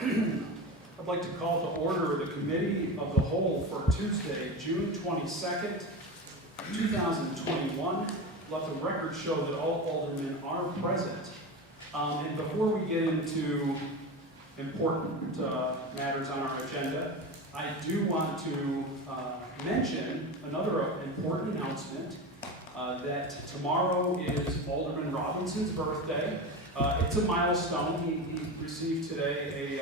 I'd like to call to order the Committee of the Whole for Tuesday, June 22nd, 2021. Let the record show that all aldermen are present. And before we get into important matters on our agenda, I do want to mention another important announcement that tomorrow is Alderman Robinson's birthday. It's a milestone. He received today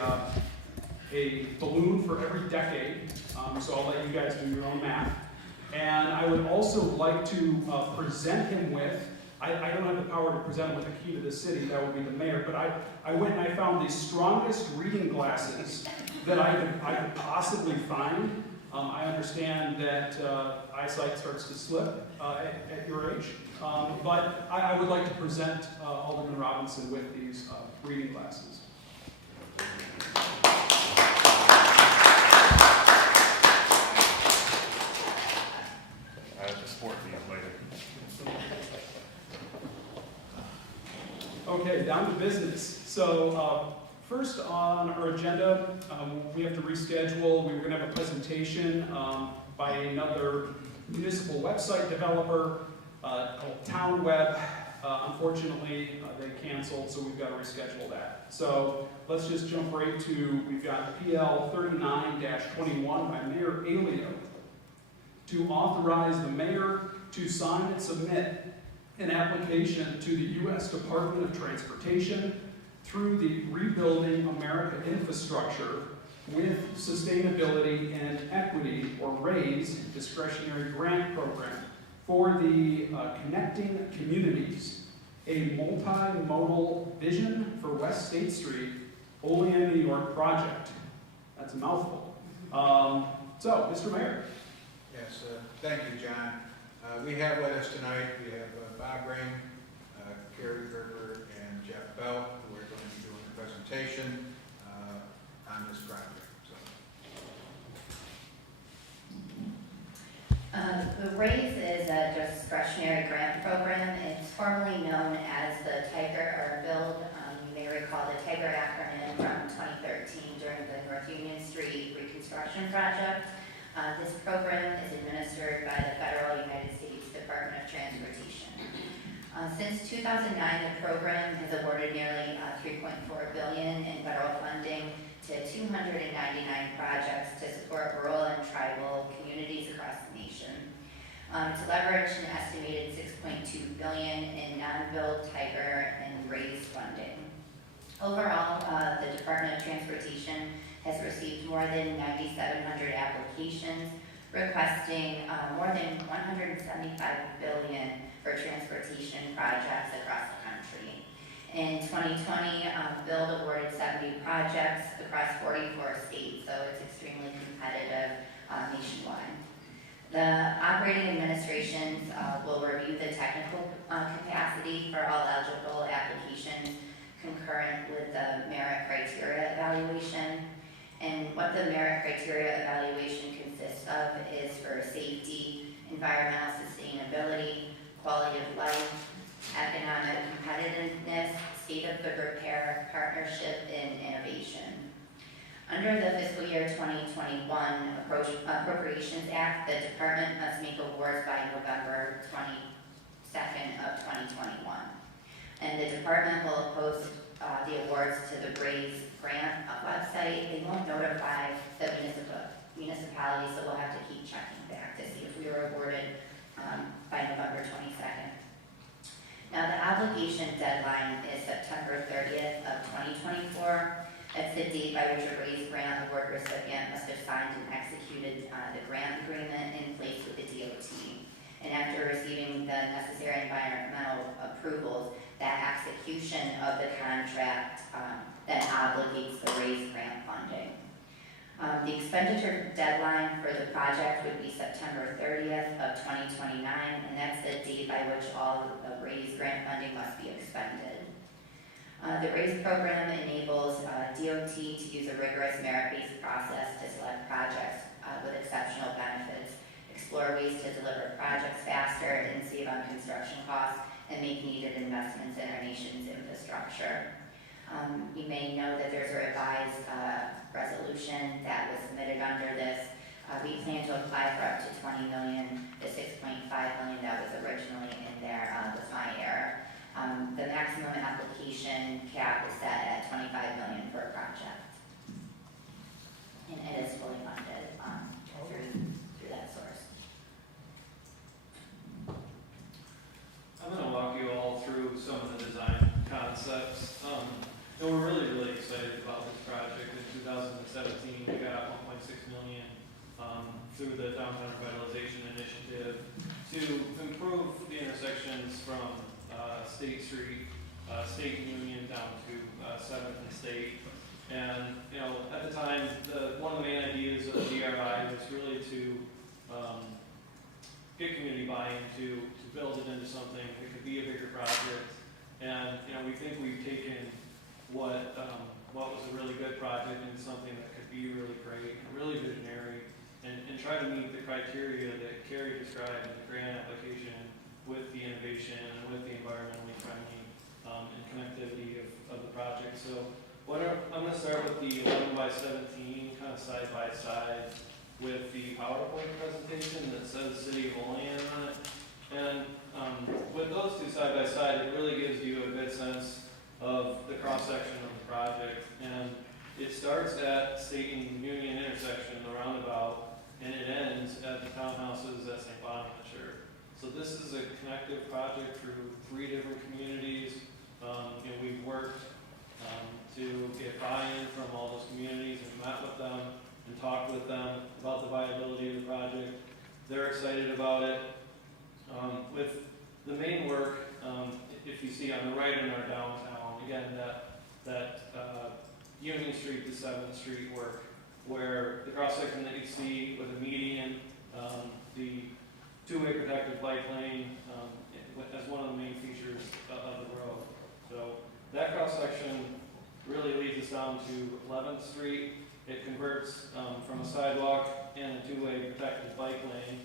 a balloon for every decade, so I'll let you guys do your own math. And I would also like to present him with, I don't have the power to present him with a key to the city, that would be the mayor, but I went and I found the strongest reading glasses that I could possibly find. I understand that eyesight starts to slip at your age, but I would like to present Alderman Robinson with these reading glasses. Okay, down to business. So first on our agenda, we have to reschedule. We were going to have a presentation by another municipal website developer called TownWeb. Unfortunately, they canceled, so we've got to reschedule that. So let's just jump right to, we've got PL 39-21 by Mayor Olean to authorize the mayor to sign and submit an application to the U.S. Department of Transportation through the Rebuilding America Infrastructure with Sustainability and Equity, or RAISE, discretionary grant program for the Connecting Communities, a multimodal vision for West State Street, Olean, New York project. That's a mouthful. So, Mr. Mayor. Yes, thank you, John. We have with us tonight, we have Bob Ring, Carrie Gerber, and Jeff Bell, who are going to be doing the presentation on this project. The RAISE is a discretionary grant program. It's formerly known as the Tiger, or Build. You may recall the Tiger acronym from 2013 during the North Union Street reconstruction project. This program is administered by the Federal United States Department of Transportation. Since 2009, the program has awarded nearly $3.4 billion in federal funding to 299 projects to support rural and tribal communities across the nation. To leverage an estimated $6.2 billion in non-build Tiger and RAISE funding. Overall, the Department of Transportation has received more than 9,700 applications requesting more than $175 billion for transportation projects across the country. In 2020, Build awarded 70 projects across 44 states, so it's extremely competitive nationwide. The operating administrations will review the technical capacity for all eligible applications concurrent with the merit criteria evaluation. And what the merit criteria evaluation consists of is for safety, environmental sustainability, quality of life, economic competitiveness, state of good repair, partnership, and innovation. Under the fiscal year 2021 Appropriations Act, the department must make awards by November 22nd of 2021. And the department will post the awards to the RAISE grant website. They won't notify the municipalities, so we'll have to keep checking back to see if we were awarded by November 22nd. Now, the application deadline is September 30th of 2024. That's the date by which a RAISE grant award recipient must have signed and executed the grant agreement in place with the DOT. And after receiving the necessary environmental approvals, that execution of the contract then obligates the RAISE grant funding. The expenditure deadline for the project would be September 30th of 2029, and that's the date by which all of RAISE grant funding must be expended. The RAISE program enables DOT to use a rigorous merit-based process to select projects with exceptional benefits, explore ways to deliver projects faster and save on construction costs, and make needed investments in our nation's infrastructure. You may know that there's a revised resolution that was submitted under this. We plan to apply for up to $20 million. The $6.5 million that was originally in there was my error. The maximum application cap is set at $25 million per project. And it is fully funded through that source. I'm going to walk you all through some of the design concepts. And we're really excited about this project. In 2017, we got $1.6 million through the Downtown Revitalization Initiative to improve the intersections from State Street, State and Union down to 7th and State. And at the time, one of the main ideas of the DRI was really to get community buy-in to build it into something that could be a bigger project. And we think we've taken what was a really good project into something that could be really great and really visionary, and try to meet the criteria that Carrie described in the grant application with the innovation and with the environmentally friendly and connectivity of the project. So I'm going to start with the 11 by 17 kind of side by side with the PowerPoint presentation that says City of Olean on it. And with those two side by side, it really gives you a good sense of the cross-section of the project. And it starts at State and Union intersection, the roundabout, and it ends at the townhouses at St. Bonaventure. So this is a connective project through 3 different communities. We've worked to get buy-in from all those communities and met with them and talked with them about the viability of the project. They're excited about it. With the main work, if you see on the right in our downtown, again, that Union Street to 7th Street work, where the cross-section that you see with a median, the 2-way protected bike lane as one of the main features of the road. So that cross-section really leads us down to 11th Street. It converts from a sidewalk and a 2-way protected bike lane,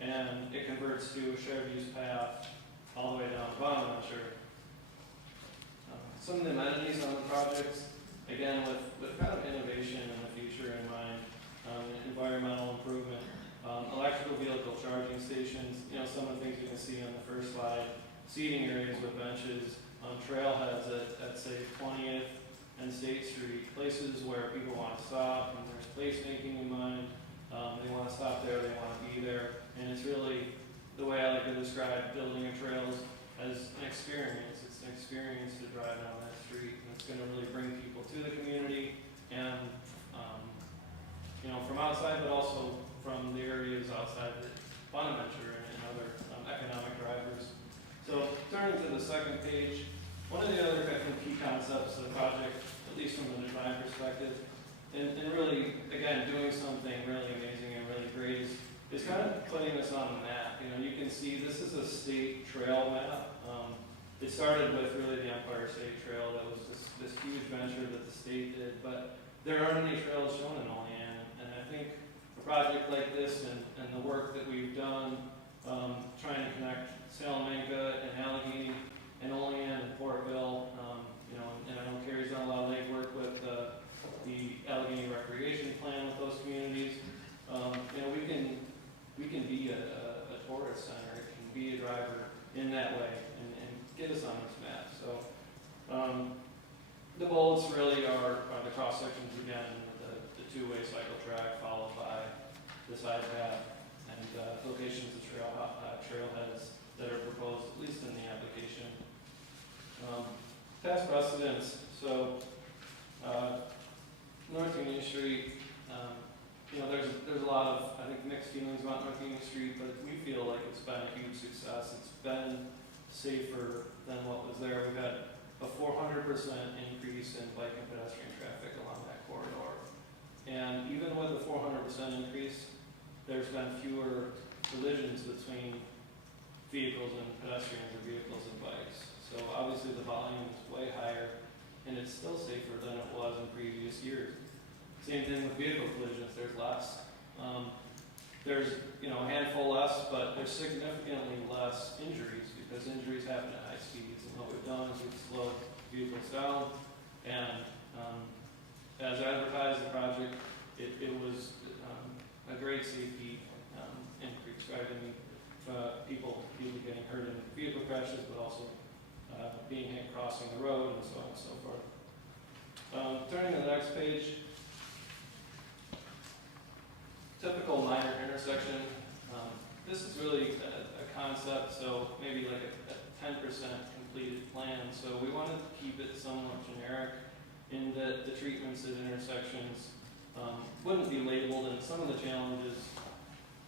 and it converts to a shared use path all the way down to Bonaventure. Some of the amenities on the projects, again, with kind of innovation in the future in mind, environmental improvement, electrical vehicle charging stations, some of the things you can see on the first slide, seating areas with benches, trailheads at say 20th and State Street, places where people want to stop, and there's placemaking in mind. They want to stop there, they want to be there, and it's really the way I like to describe building a trails as an experience. It's an experience to drive down that street, and it's going to really bring people to the community, and from outside, but also from the areas outside the Bonaventure and other economic drivers. So turning to the second page, one of the other key concepts of the project, at least from the design perspective, and really, again, doing something really amazing and really great is kind of putting this on the map. You can see this is a state trail map. It started with really the Empire State Trail. That was this huge venture that the state did, but there aren't any trails shown in Olean, and I think a project like this and the work that we've done, trying to connect Salamanca and Allegheny and Olean and Portville, and I know Carrie's done a lot of legwork with the Allegheny Recreation Plan with those communities. We can be a tourist center. It can be a driver in that way and get us on this map. So the bullets really are the cross sections again, the 2-way cycle track followed by the side path and locations of trailheads that are proposed, at least in the application. Past precedents. So North Union Street, there's a lot of, I think, mixed feelings about North Union Street, but we feel like it's been a huge success. It's been safer than what was there. We've had a 400% increase in bike and pedestrian traffic along that corridor. And even with a 400% increase, there's been fewer collisions between vehicles and pedestrians or vehicles and bikes. So obviously the volume is way higher, and it's still safer than it was in previous years. Same thing with vehicle collisions, there's less. There's a handful less, but there's significantly less injuries because injuries happen at high speeds. And what we've done is we've slowed vehicles down, And as advertised, the project, it was a great safety increase, right? I mean, people getting hurt in vehicle crashes, but also being hit crossing the road and so on and so forth. Turning to the next page, typical minor intersection. This is really a concept, so maybe like a 10% completed plan. So we wanted to keep it somewhat generic in that the treatments at intersections wouldn't be labeled, and some of the challenges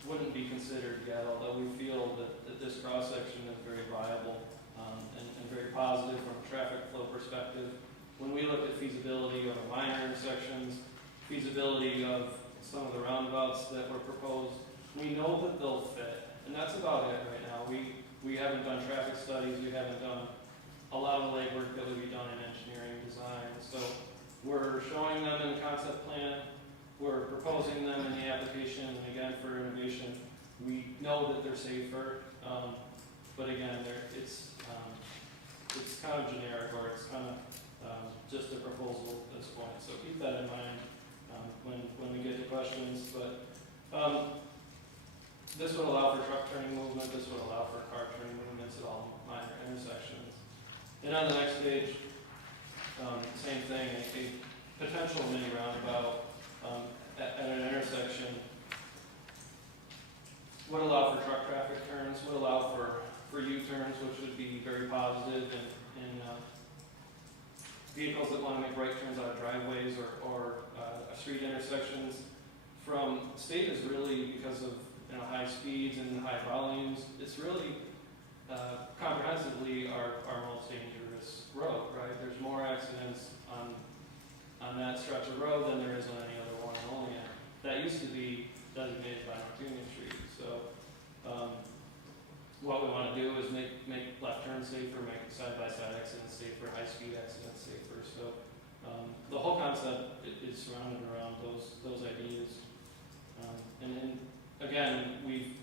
wouldn't be considered yet, although we feel that this cross-section is very viable and very positive from a traffic flow perspective. When we look at feasibility of the minor intersections, feasibility of some of the roundabouts that were proposed, we know that they'll fit, and that's about it right now. We haven't done traffic studies, we haven't done a lot of the legwork that would be done in engineering design. So we're showing them in the concept plan, we're proposing them in the application, and again, for innovation, we know that they're safer, but again, it's kind of generic, or it's kind of just a proposal at this point. So keep that in mind when we get to questions. But this would allow for truck turning movement, this would allow for car turning movements at all minor intersections. And on the next page, same thing, a potential mini roundabout at an intersection would allow for truck traffic turns, would allow for U-turns, which would be very positive in vehicles that want to make right turns out of driveways or street intersections. From state is really, because of high speeds and high volumes, it's really comprehensively our most dangerous road, right? There's more accidents on that stretch of road than there is on any other one in Olean. That used to be designated by North Union Street. So what we want to do is make left turns safer, make side-by-side accidents safer, high-speed accidents safer. So the whole concept is surrounded around those ideas. And then again, we've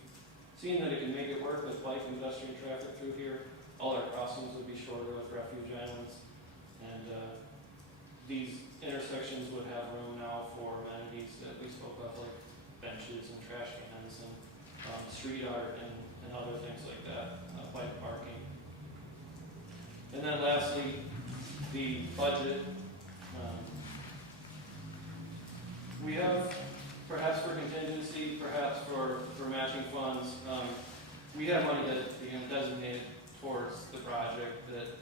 seen that it can make it work with bike and pedestrian traffic through here. All our crossings would be shorter with refuge islands. And these intersections would have room now for amenities that we spoke of, like benches and trash cans and street art and other things like that, bike parking. And then lastly, the budget. We have, perhaps for contingency, perhaps for matching funds, we have money that designated towards the project that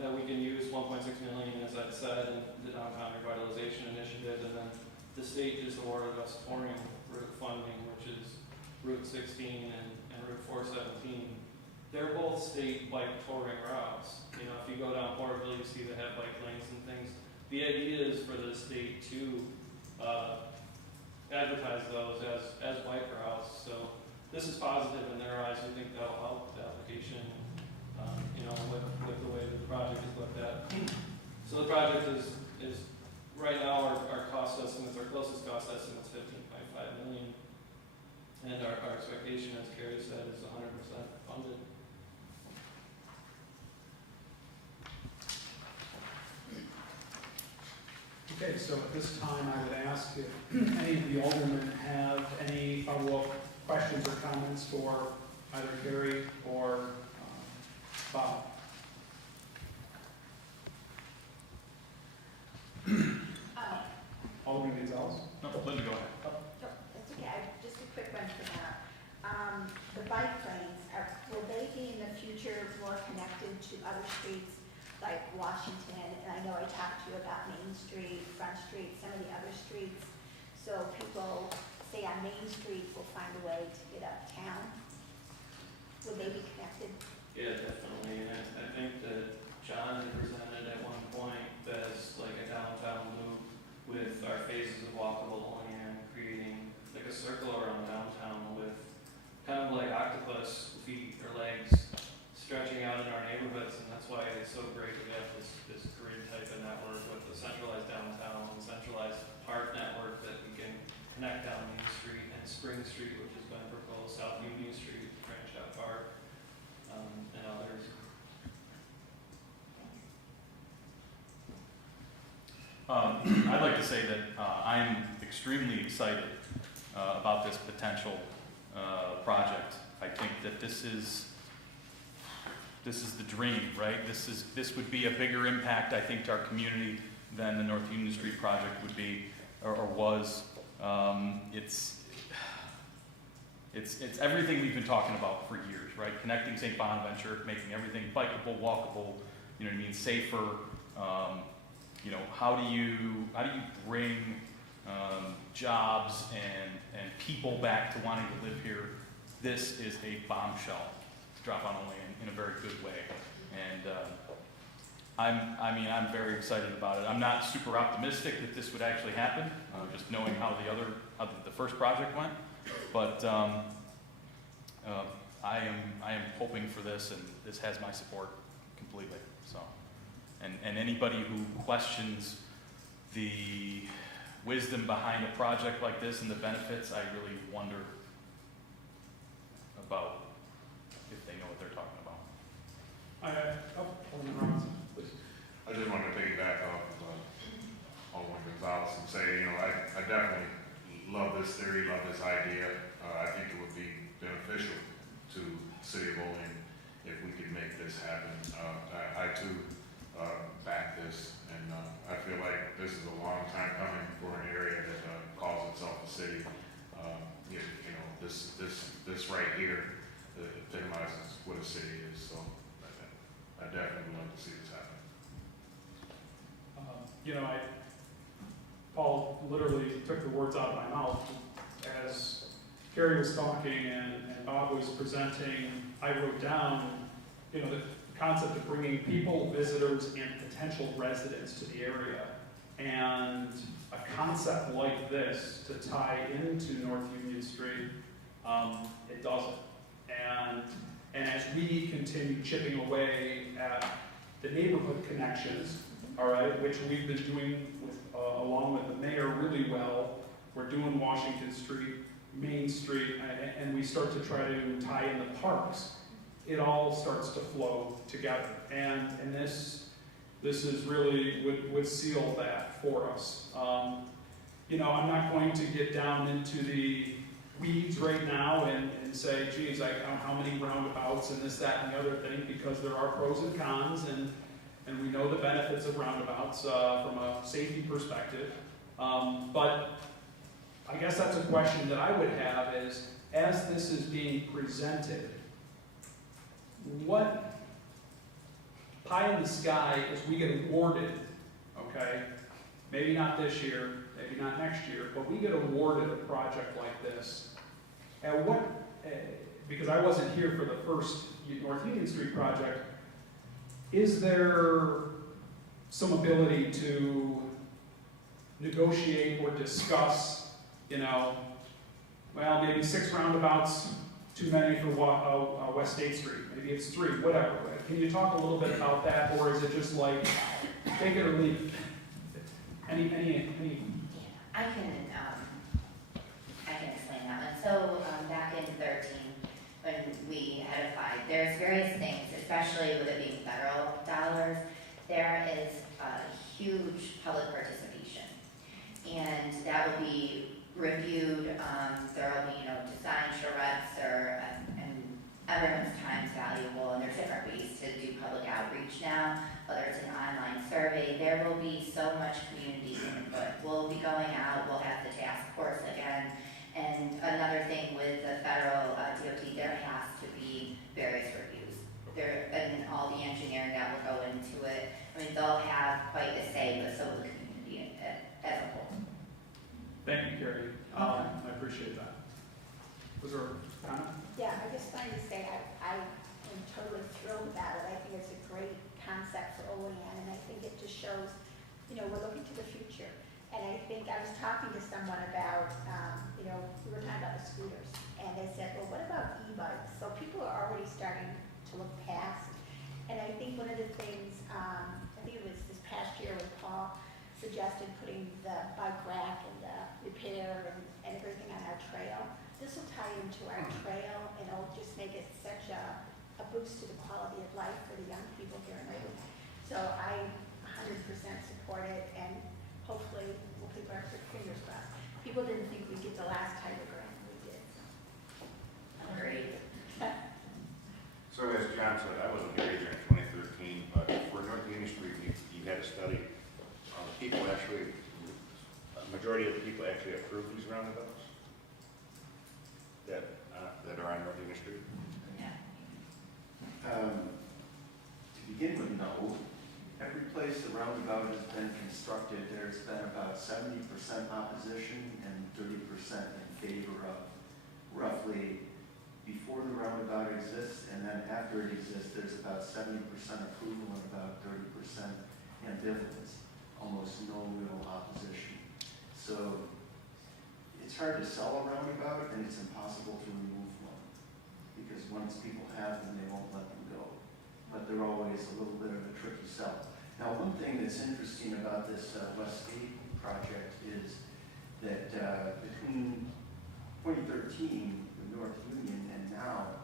that we can use, 1.6 million, as I've said, in the downtown revitalization initiative, and then the state just awarded us touring route funding, which is Route 16 and Route 417. They're both state bike touring routes. If you go down Porterville, you see they have bike lanes and things. The idea is for the state to advertise those as bike routes. So this is positive in their eyes. We think that will help the application, with the way that the project is looked at. So the project is right now our cost estimates, our closest cost estimates, 15.5 million. And our expectation, as Carrie said, is 100% funded. Okay, so at this time, I would ask if any of the aldermen have any follow-up questions or comments for either Carrie or Bob. Alderman Gonzalez? No, Linda, go ahead. That's okay, just a quick one for that. The bike lanes, will they be in the future more connected to other streets like Washington? And I know I talked to you about Main Street, Front Street, some of the other streets. So people, say on Main Street, will find a way to get uptown. Will they be connected? Yeah, definitely. And I think that John had presented at one point as like a downtown loop with our phases of walkable Olean, creating like a circle around downtown with kind of like octopus feet or legs stretching out in our neighborhoods. And that's why it's so great to have this grid type of network with the centralized downtown and centralized park network that we can connect down Main Street and Spring Street, which has been proposed, South Union Street, Franchise Park, and others. I'd like to say that I'm extremely excited about this potential project. I think that this is the dream, right? This would be a bigger impact, I think, to our community than the North Union Street project would be or was. It's everything we've been talking about for years, right? Connecting St. Bonaventure, making everything bikeable, walkable, you know what I mean, safer. You know, how do you bring jobs and people back to wanting to live here? This is a bombshell to drop on Olean in a very good way, and I'm very excited about it. I'm not super optimistic that this would actually happen, just knowing how the first project went, but I am hoping for this, and this has my support completely. So. And anybody who questions the wisdom behind a project like this and the benefits, I really wonder about if they know what they're talking about. Alderman Robinson, please. I just want to piggyback off of Alderman Gonzalez and say, you know, I definitely love this theory, love this idea. I think it would be beneficial to the city of Olean if we could make this happen. I too back this, and I feel like this is a long time coming for an area that calls itself a city. You know, this right here epitomizes what a city is. So I definitely would like to see this happen. You know, Paul literally took the words out of my mouth as Carrie was talking and Bob was presenting. I wrote down, you know, the concept of bringing people, visitors, and potential residents to the area. And a concept like this to tie into North Union Street, it doesn't. And as we continue chipping away at the neighborhood connections, all right, which we've been doing with, along with the mayor really well, we're doing Washington Street, Main Street, and we start to try to tie in the parks. It all starts to flow together, and this is really would seal that for us. You know, I'm not going to get down into the weeds right now and say, geez, I count how many roundabouts and this, that, and the other thing, because there are pros and cons, and we know the benefits of roundabouts from a safety perspective. But I guess that's a question that I would have is, as this is being presented, what pie in the sky as we get awarded, okay, maybe not this year, maybe not next year, but we get awarded a project like this, at what, because I wasn't here for the first North Union Street project, is there some ability to negotiate or discuss, you know, well, maybe 6 roundabouts, too many for West State Street, maybe it's 3, whatever. Right? Can you talk a little bit about that, or is it just like, take it or leave it? Any? I can explain that one. So back in 13, when we had applied, there's various things, especially with it being federal dollars, there is a huge public participation. And that will be reviewed, there will be, you know, design charrettes, and everyone's time is valuable, and there's different ways to do public outreach now, whether it's an online survey. There will be so much community input. We'll be going out, we'll have the task force again, and another thing with the federal DOT, there has to be various reviews. There, and all the engineering that will go into it. I mean, they'll have quite a say, but so will the community as a whole. Thank you, Carrie. I appreciate that. Was there a comment? Yeah, I just wanted to say I am totally thrilled about it. I think it's a great concept for Olean, and I think it just shows, you know, we're looking to the future. And I think I was talking to someone about, you know, we were talking about the scooters, and they said, well, what about e-bikes? So people are already starting to look past. And I think one of the things, I think it was this past year when Paul suggested putting the bike rack and the repair and everything on our trail. This will tie into our trail, and it'll just make it such a boost to the quality of life for the young people here in Olean. So I 100% support it, and fingers crossed. People didn't think we'd get the last Tiger grant, and we did. Great. So as John said, I wasn't here either in 2013, but for North Union Street, you had a study. People actually, a majority of the people actually approve these roundabouts that are on North Union Street. To begin with, no. Every place the roundabout has been constructed, there's been about 70% opposition and 30% in favor of. Roughly, before the roundabout exists and then after it exists, there's about 70% approval and about 30% ambivalence. Almost no real opposition. So it's hard to sell a roundabout and it's impossible to remove one because once people have them, they won't let them go. But they're always a little bit of a tricky sell. Now, one thing that's interesting about this West State project is that between 2013 with North Union and now,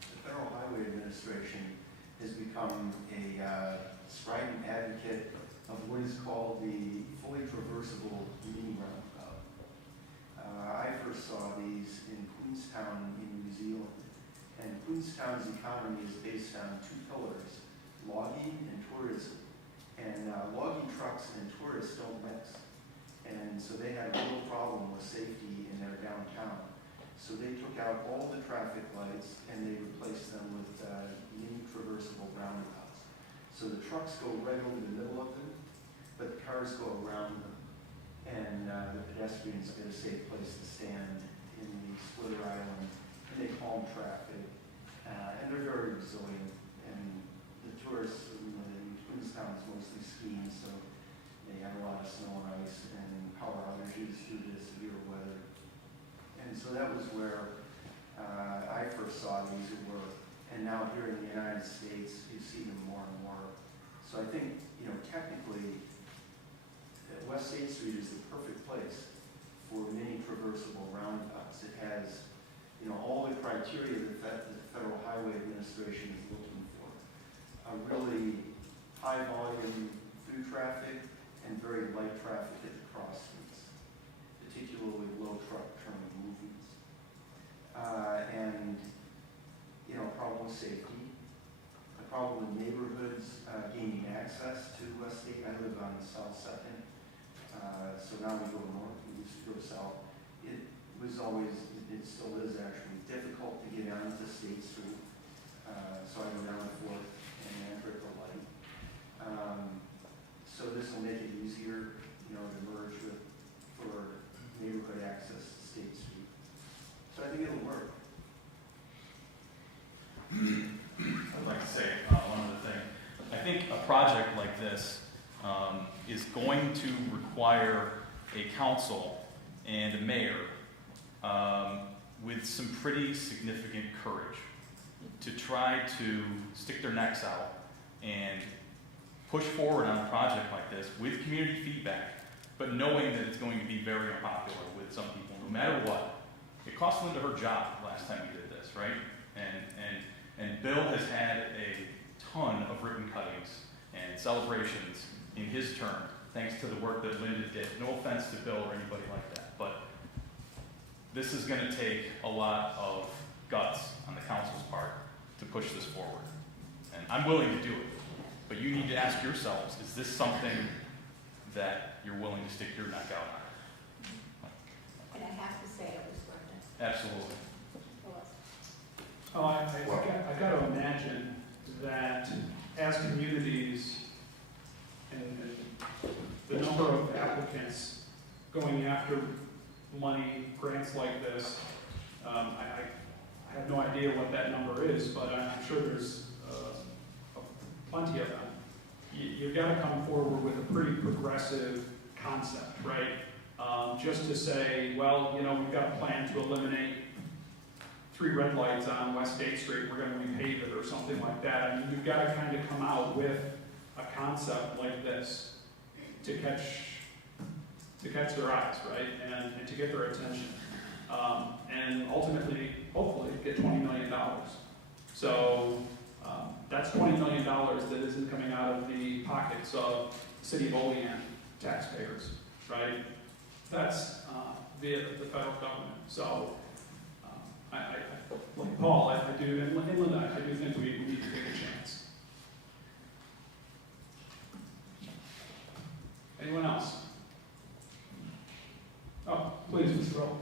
the Federal Highway Administration has become a strident advocate of what is called the fully traversable mini roundabout. I first saw these in Queenstown in New Zealand, and Queenstown's economy is based on two pillars, logging and tourism. And logging trucks and tourists don't mix. And so they had a real problem with safety in their downtown. So they took out all the traffic lights and they replaced them with mini traversable roundabouts. So the trucks go right over the middle of them, but the cars go around them. And the pedestrians get a safe place to stand in the splitter island, and they calm traffic. And they're very resilient. And the tourists, Queenstown is mostly skiing, so they have a lot of snow and ice and power outages due to severe weather. And so that was where I first saw these at work. And now here in the United States, you see them more and more. So I think, technically, West State Street is the perfect place for many traversable roundabouts. It has, all the criteria that the Federal Highway Administration is looking for. A really high volume through traffic and very light traffic at the crossings, particularly low truck turn movements. And, problem with safety, a problem with neighborhoods gaining access to West State. I live on South Second, so now we go north, we used to go south. It still is actually difficult to get onto State Street, so I go down the Fourth and enter at the light. So this will make it easier, to merge for neighborhood access to State Street. So I think it'll work. I'd like to say one other thing. I think a project like this is going to require a council and a mayor with some pretty significant courage to try to stick their necks out and push forward on a project like this with community feedback, but knowing that it's going to be very unpopular with some people, no matter what. It cost Linda her job last time we did this, right? And Bill has had a ton of ribbon cuttings and celebrations in his term, thanks to the work that Linda did. No offense to Bill or anybody like that, but this is going to take a lot of guts on the council's part to push this forward. And I'm willing to do it. But you need to ask yourselves, is this something that you're willing to stick your neck out on? And I have to say it was worth it. Absolutely. It was. Oh, I got to imagine that as communities and the number of applicants going after money, grants like this, I have no idea what that number is, but I'm sure there's plenty of them. You've got to come forward with a pretty progressive concept, right? Just to say, well, we've got a plan to eliminate 3 red lights on West State Street, we're going to repave it or something like that. I mean, you've got to kind of come out with a concept like this to catch their eyes, right? And to get their attention. And ultimately, hopefully, get $20 million. So that's $20 million that isn't coming out of the pockets of the city of Olean taxpayers, right? That's via the federal government. So, like Paul, I do, and Linda, I do think we need to take a chance. Anyone else? Oh, please, Mr. Rowe.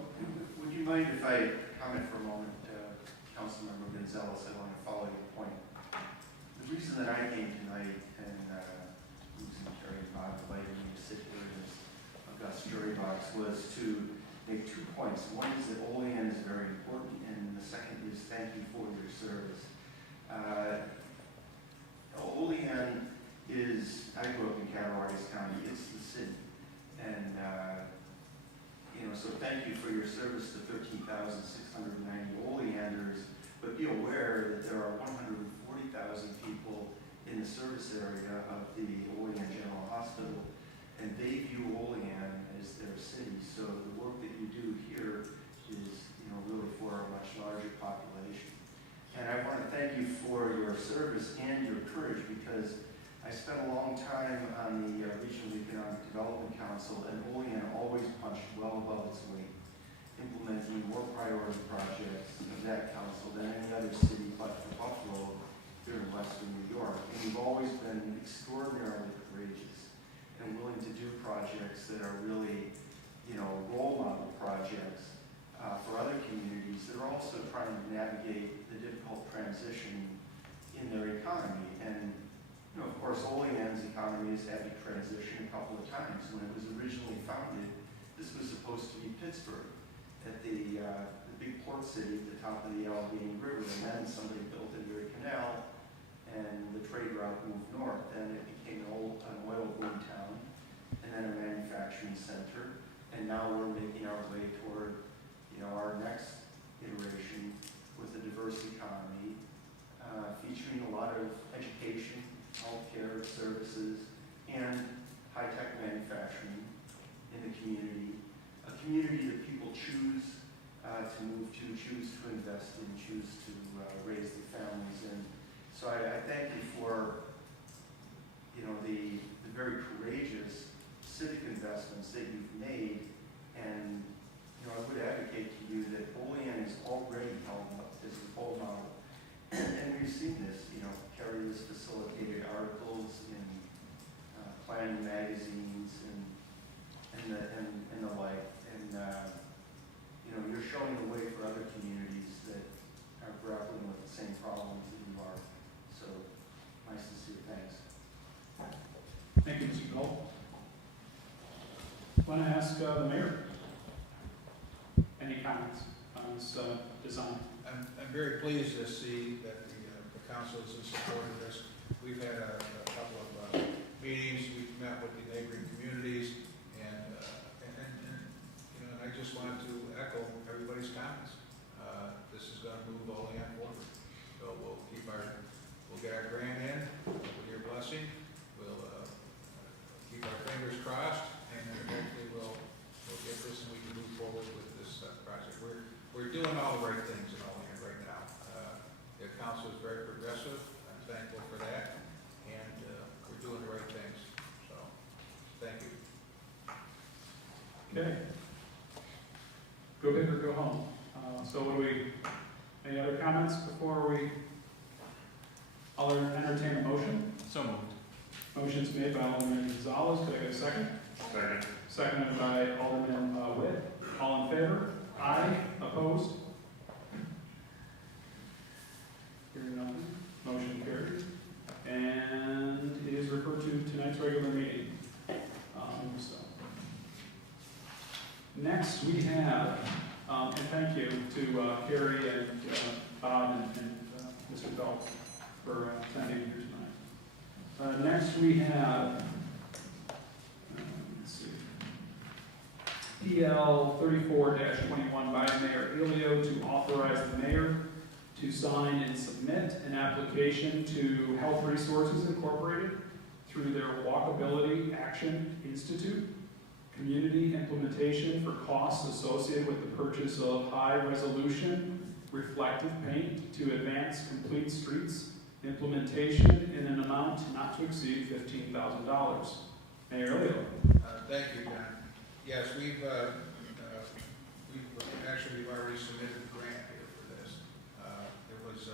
Would you mind if I comment for a moment, Councilmember Gonzalez? I want to follow your point. The reason that I came tonight, and Susan, Terry, and Bob invited me to sit here in this august jury box, was to make 2 points. One is that Olean is very important, and the second is thank you for your service. Olean is, I grew up in Cattaraugus County, it's the city. And, so thank you for your service to 13,690 Oleanders, but be aware that there are 140,000 people in the service area of the Olean General Hospital, and they view Olean as their city. So the work that you do here is, really for a much larger population. And I want to thank you for your service and your courage, because I spent a long time on the Regional Economic Development Council, and Olean always punched well above its weight, implementing more priority projects of that council than any other city but for Buffalo here in western New York. And you've always been extraordinarily courageous and willing to do projects that are really, role model projects for other communities that are also trying to navigate the difficult transition in their economy. And of course, Olean's economy has had to transition a couple of times. When it was originally founded, this was supposed to be Pittsburgh, at the big port city at the top of the Allegheny River, and then somebody built a Erie Canal, and the trade route moved north. Then it became an oil boom town, and then a manufacturing center, and now we're making our way toward, our next iteration with a diverse economy, featuring a lot of education, healthcare services, and high-tech manufacturing in the community. A community that people choose to move to, choose to invest in, choose to raise their families in. So I thank you for, the very courageous civic investments that you've made. And, I would advocate to you that Olean is already held up as a role model. And we've seen this, Kerry has facilitated articles in planning magazines and the like. And, you're showing the way for other communities that are grappling with the same problems that you are. So, my sincere thanks. Thank you, Mr. Cole. I want to ask the mayor, any comments on this design? I'm very pleased to see that the council is in support of this. We've had a couple of meetings, we've met with the neighboring communities, and I just wanted to echo everybody's comments. This is going to move Olean forward. So we'll get our grant in with your blessing. We'll keep our fingers crossed, and hopefully we'll get this and we can move forward with this project. We're doing all the right things in Olean right now. The council is very progressive. I'm thankful for that, and we're doing the right things. So, thank you. Okay. Go big or go home. So any other comments before I'll entertain a motion? So moved. Motion's made by Alderman Gonzalez. Could I get a second? Second. Seconded by Alderman Witt. All in favor? Aye. Opposed? Hearing none. Motion carried. And it is referred to tonight's regular meeting. Next we have, and thank you to Carrie and Bob and Mr. Bell for attending here tonight. Next we have, let's see, PL 34-21 by Mayor Elio to authorize the mayor to sign and submit an application to Health Resources Incorporated through their Walkability Action Institute community implementation for costs associated with the purchase of high-resolution reflective paint to advance complete streets implementation in an amount not to exceed $15,000. Mayor Elio. Thank you, John. Yes, we've already submitted a grant here for this. It was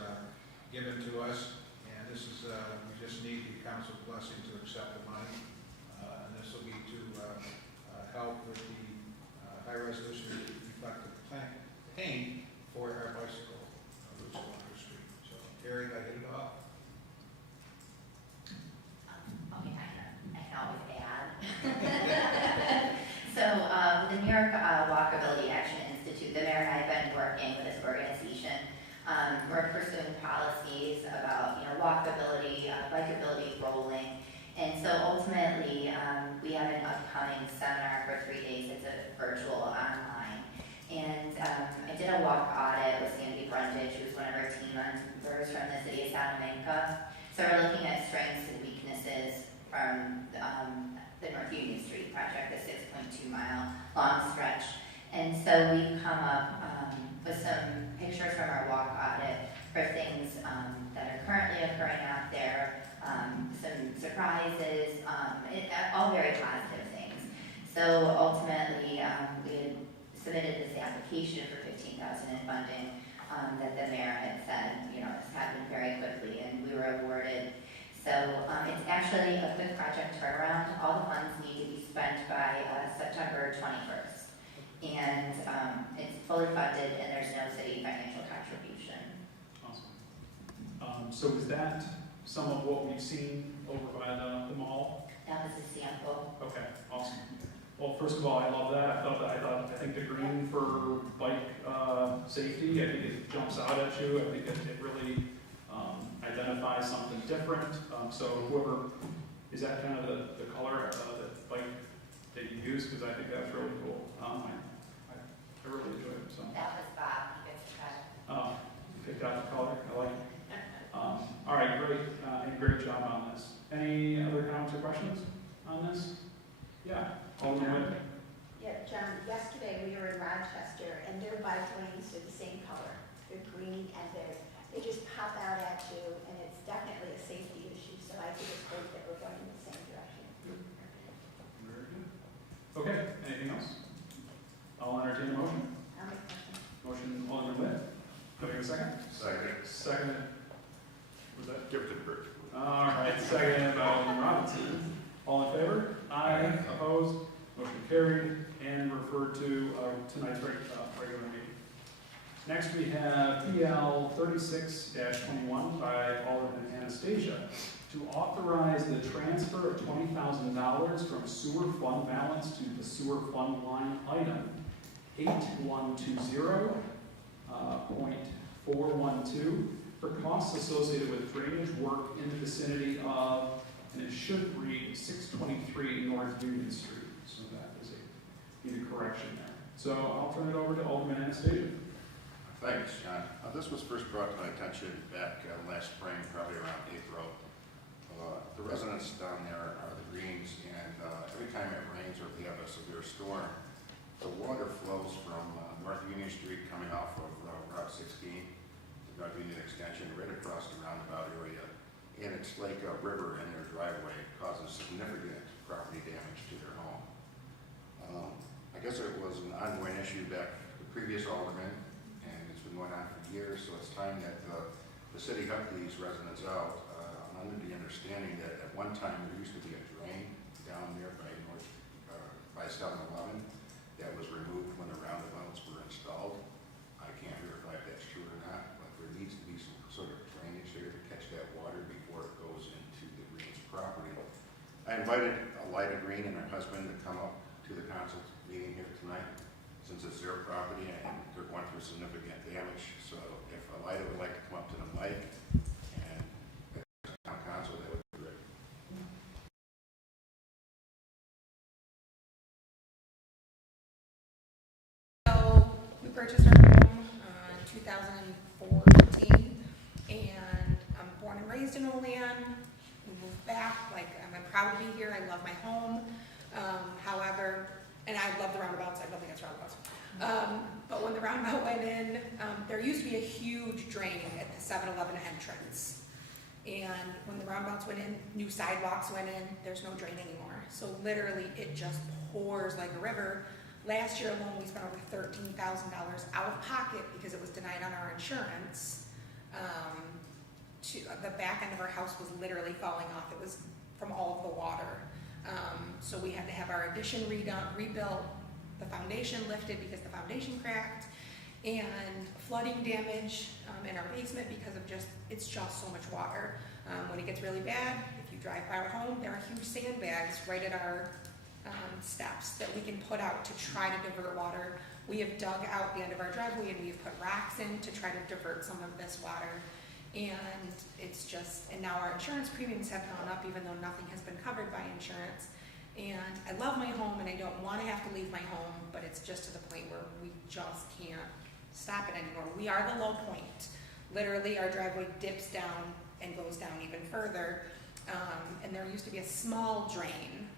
given to us, and this is, we just need the council's blessing to accept the money. And this will be to help with the high resolution reflective paint for our bicycle routes along the street. So, Terry, I hit it off. Okay, I can always add. So, the New York Walkability Action Institute, the mayor and I have been working with this organization. We're pursuing policies about, walkability, bikeability, rolling. And so ultimately, we have an upcoming seminar for 3 days. It's a virtual online. And I did a walk audit with Sandy Brundage, who's one of our team members from the city of Salamanca. So we're looking at strengths and weaknesses from the North Union Street project, the 6.2 mile long stretch. And so we've come up with some pictures from our walk audit for things that are currently occurring out there, some surprises, all very positive things. So ultimately, we had submitted this application for $15,000 in funding that the mayor had said, this happened very quickly, and we were awarded. So it's actually a quick project turnaround. All the funds need to be spent by September 21st. And it's fully funded, and there's no city financial contribution. Awesome. So is that some of what we've seen over by the mall? That was a sample. Okay, awesome. Well, first of all, I love that. I think the green for bike safety, I think it jumps out at you. I think it really identifies something different. So whoever, is that kind of the color that bike that you use? Because I think that's really cool. I really enjoy it. So. That was Bob. He gets credit. Oh, you picked out the color. I like it. All right, great. And great job on this. Any other comments or questions on this? Yeah. Alderman Witt. Yeah, John, yesterday we were in Rochester, and their bike lanes are the same color. They're green, and they just pop out at you, and it's definitely a safety issue, so I think it's great that we're going in the same direction. Very good. Okay, anything else? I'll entertain a motion. I'll make a motion. Motion, Alderman Witt. Do I have a second? Second. Second. Was that? Give it to the group. All right, second by Alderman Robinson. All in favor? Aye. Opposed? Motion carried and referred to tonight's regular meeting. Next, we have PL 36-21 by Alderman Anastasia to authorize the transfer of $20,000 from sewer fund balance to the sewer fund line item 8120.412 for costs associated with drainage work in the vicinity of, and it should read 623 North Union Street. So that is need a correction there. So I'll turn it over to Alderman Anastasia. Thanks, John. This was first brought to my attention back last spring, probably around April. The residents down there are the Greens, and every time it rains or we have a severe storm, the water flows from North Union Street coming off of Route 16, the North Union Extension, right across the roundabout area. And it's like a river in their driveway. It causes significant property damage to their home. I guess it was an ongoing issue back to the previous alderman, and it's been going on for years, so it's time that the city helped these residents out. I'm under the understanding that at one time there used to be a drain down there by 7-Eleven that was removed when the roundabouts were installed. I can't verify if that's true or not, but there needs to be some sort of drainage there to catch that water before it goes into the Greens property. I invited Elida Green and her husband to come up to the council meeting here tonight, since it's their property and they're going through significant damage. So if Elida would like to come up to the mic and town council, that would be great. So we purchased our home in 2014, and I'm born and raised in Olean. We moved back, I'm proud to be here. I love my home. However, and I love the roundabouts. I love the roundabouts. But when the roundabout went in, there used to be a huge drain at the 7-Eleven entrance. And when the roundabouts went in, new sidewalks went in, there's no drain anymore. So literally, it just pours like a river. Last year alone, we spent over $13,000 out of pocket because it was denied on our insurance. The back end of our house was literally falling off. It was from all of the water. So we had to have our addition redone, rebuilt, the foundation lifted because the foundation cracked, and flooding damage in our basement because of it's just so much water. When it gets really bad, if you drive by our home, there are huge sandbags right at our steps that we can put out to try to divert water. We have dug out the end of our driveway and we've put rocks in to try to divert some of this water. And and now our insurance premiums have gone up even though nothing has been covered by insurance. And I love my home and I don't want to have to leave my home, but it's just to the point where we just can't stop it anymore. We are the low point. Literally, our driveway dips down and goes down even further. And there used to be a small drain,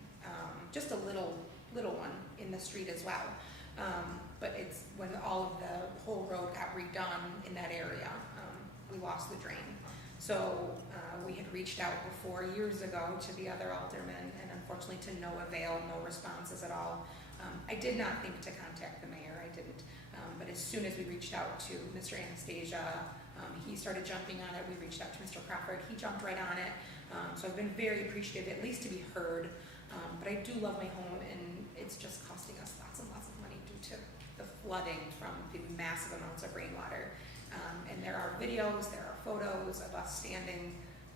just a little one in the street as well. But it's when all of the whole road got redone in that area, we lost the drain. So we had reached out before years ago to the other aldermen, and unfortunately to no avail, no responses at all. I did not think to contact the mayor, I didn't. But as soon as we reached out to Mr. Anastasia, he started jumping on it. We reached out to Mr. Crawford, he jumped right on it. So I've been very appreciative, at least to be heard. But I do love my home, and it's just costing us lots and lots of money due to the flooding from the massive amounts of rainwater. And there are videos, there are photos of us standing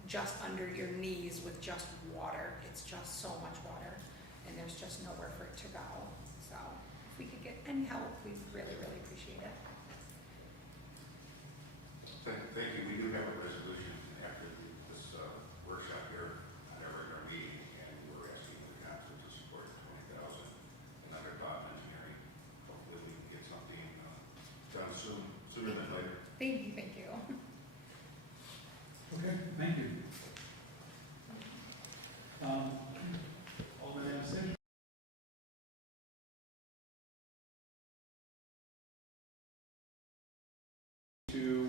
just under your knees with just water. It's just so much water, and there's just nowhere for it to go. So if we could get any help, we'd really, really appreciate it. Thank you. We do have a resolution after this workshop here at our regular meeting, and we're asking the council to support $20,000 and under Bob Engineering. Hopefully we can get something done sooner than later. Thank you, thank you. Okay, thank you. Alderman Anastasia. To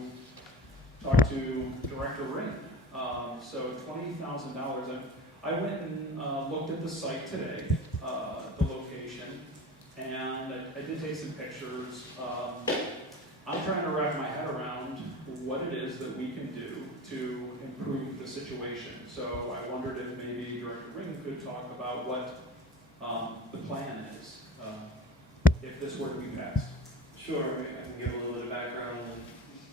talk to Director Ring. So $20,000. I went and looked at the site today, the location, and I did take some pictures. I'm trying to wrap my head around what it is that we can do to improve the situation. So I wondered if maybe Director Ring could talk about what the plan is if this were to be passed. Sure, I can give a little bit of background.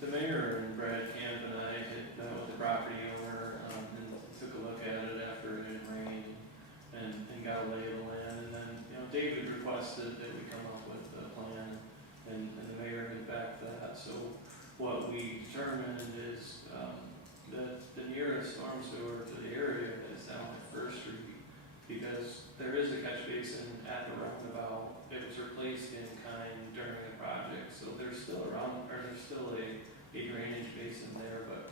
The mayor and Brad Camp and I had met with the property owner and took a look at it after it had rained and got a lay of the land. And then, David requested that we come up with a plan, and the mayor had backed that. So what we determined is that the nearest storm sewer to the area is down at First Street, because there is a catch basin at the roundabout. It was replaced in kind during the project, so there's still a drainage basin there, but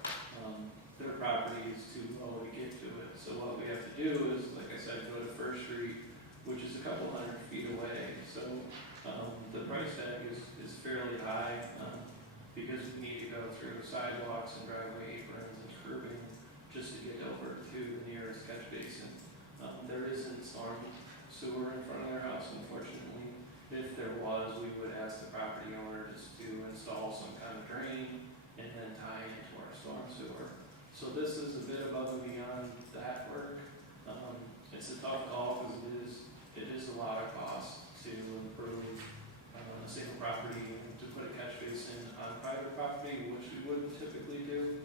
their property is too low to get to it. So what we have to do is, like I said, go to First Street, which is a couple hundred feet away. So the price tag is fairly high because we need to go through sidewalks and driveway aprons and curbing just to get over to the nearest catch basin. There isn't storm sewer in front of their house, unfortunately. If there was, we would ask the property owner just to install some kind of drain and then tie into our storm sewer. So this is a bit above and beyond that work. It's a tough call because it is a lot of cost to improve a single property and to put a catch basin on private property, which we wouldn't typically do.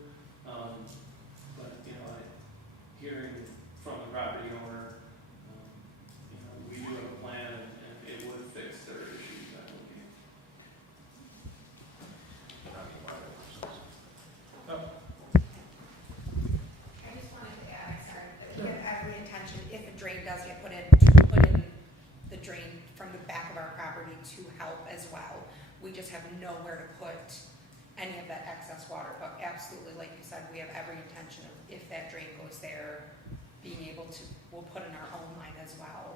But hearing from the property owner, we do have a plan and it would fix their issues, I believe. I just wanted to add, sorry, that we have every intention, if a drain does get put in, to put in the drain from the back of our property to help as well. We just have nowhere to put any of that excess water, but absolutely, like you said, we have every intention of, if that drain goes there, being able to, we'll put in our own line as well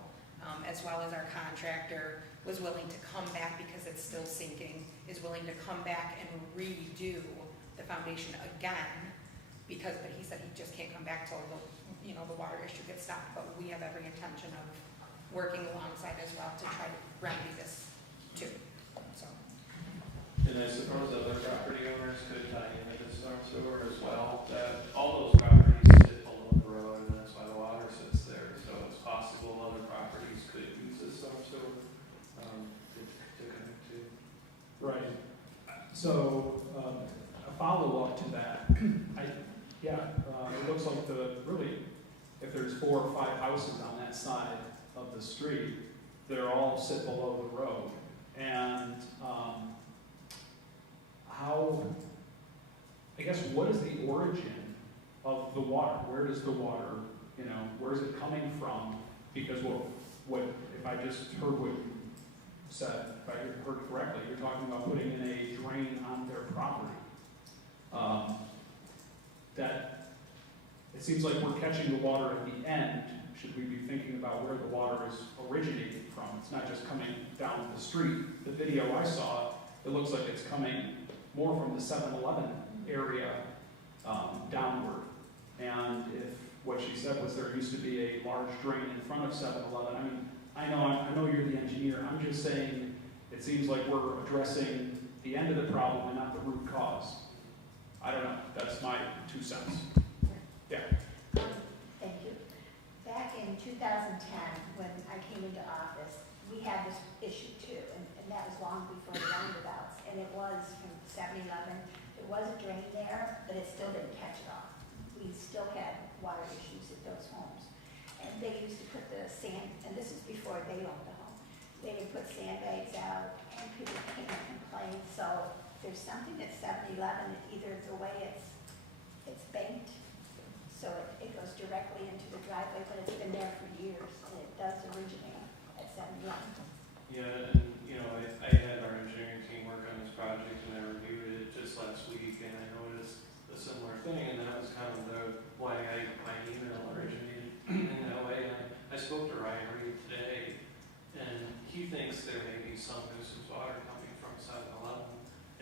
as our contractor was willing to come back because it's still sinking, is willing to come back and redo the foundation again, but he said he just can't come back till you know, the water issue gets stopped, but we have every intention of working alongside as well to try to remedy this too, so. And I suppose other property owners could tie into the storm sewer as well, that all those properties sit below the road, and that's why the water sits there, so it's possible other properties could use the storm sewer, to connect to. Right. So, a follow-up to that, it looks like if there's 4 or 5 houses on that side of the street, they're all sit below the road. And, what is the origin of the water? Where does the water, where is it coming from? Because if I just heard what you said, if I heard correctly, you're talking about putting in a drain on their property. That it seems like we're catching the water at the end. Should we be thinking about where the water is originating from? It's not just coming down the street. The video I saw, it looks like it's coming more from the 7-Eleven area downward. And if what she said was there used to be a large drain in front of 7-Eleven, I know you're the engineer. I'm just saying it seems like we're addressing the end of the problem and not the root cause. I don't know. That's my 2 cents. Yeah. Thank you. Back in 2010, when I came into office, we had this issue too, and that was long before the roundabouts. And it was from 7-Eleven. There was a drain there, but it still didn't catch it all. We still had water issues at those homes. And they used to put the sand, and this is before they owned the home, they would put sandbags out, and people came and complained. So there's something at 7-Eleven, either the way it's banked, so it goes directly into the driveway, but it's been there for years, and it does originate at 7-Eleven. Yeah, and, I had our engineering team work on this project, and I reviewed it just last week, and I noticed a similar thing, and that was kind of why my email originated in that way. And I spoke to Ryan Reed today, and he thinks there may be some nuisance water coming from 7-Eleven,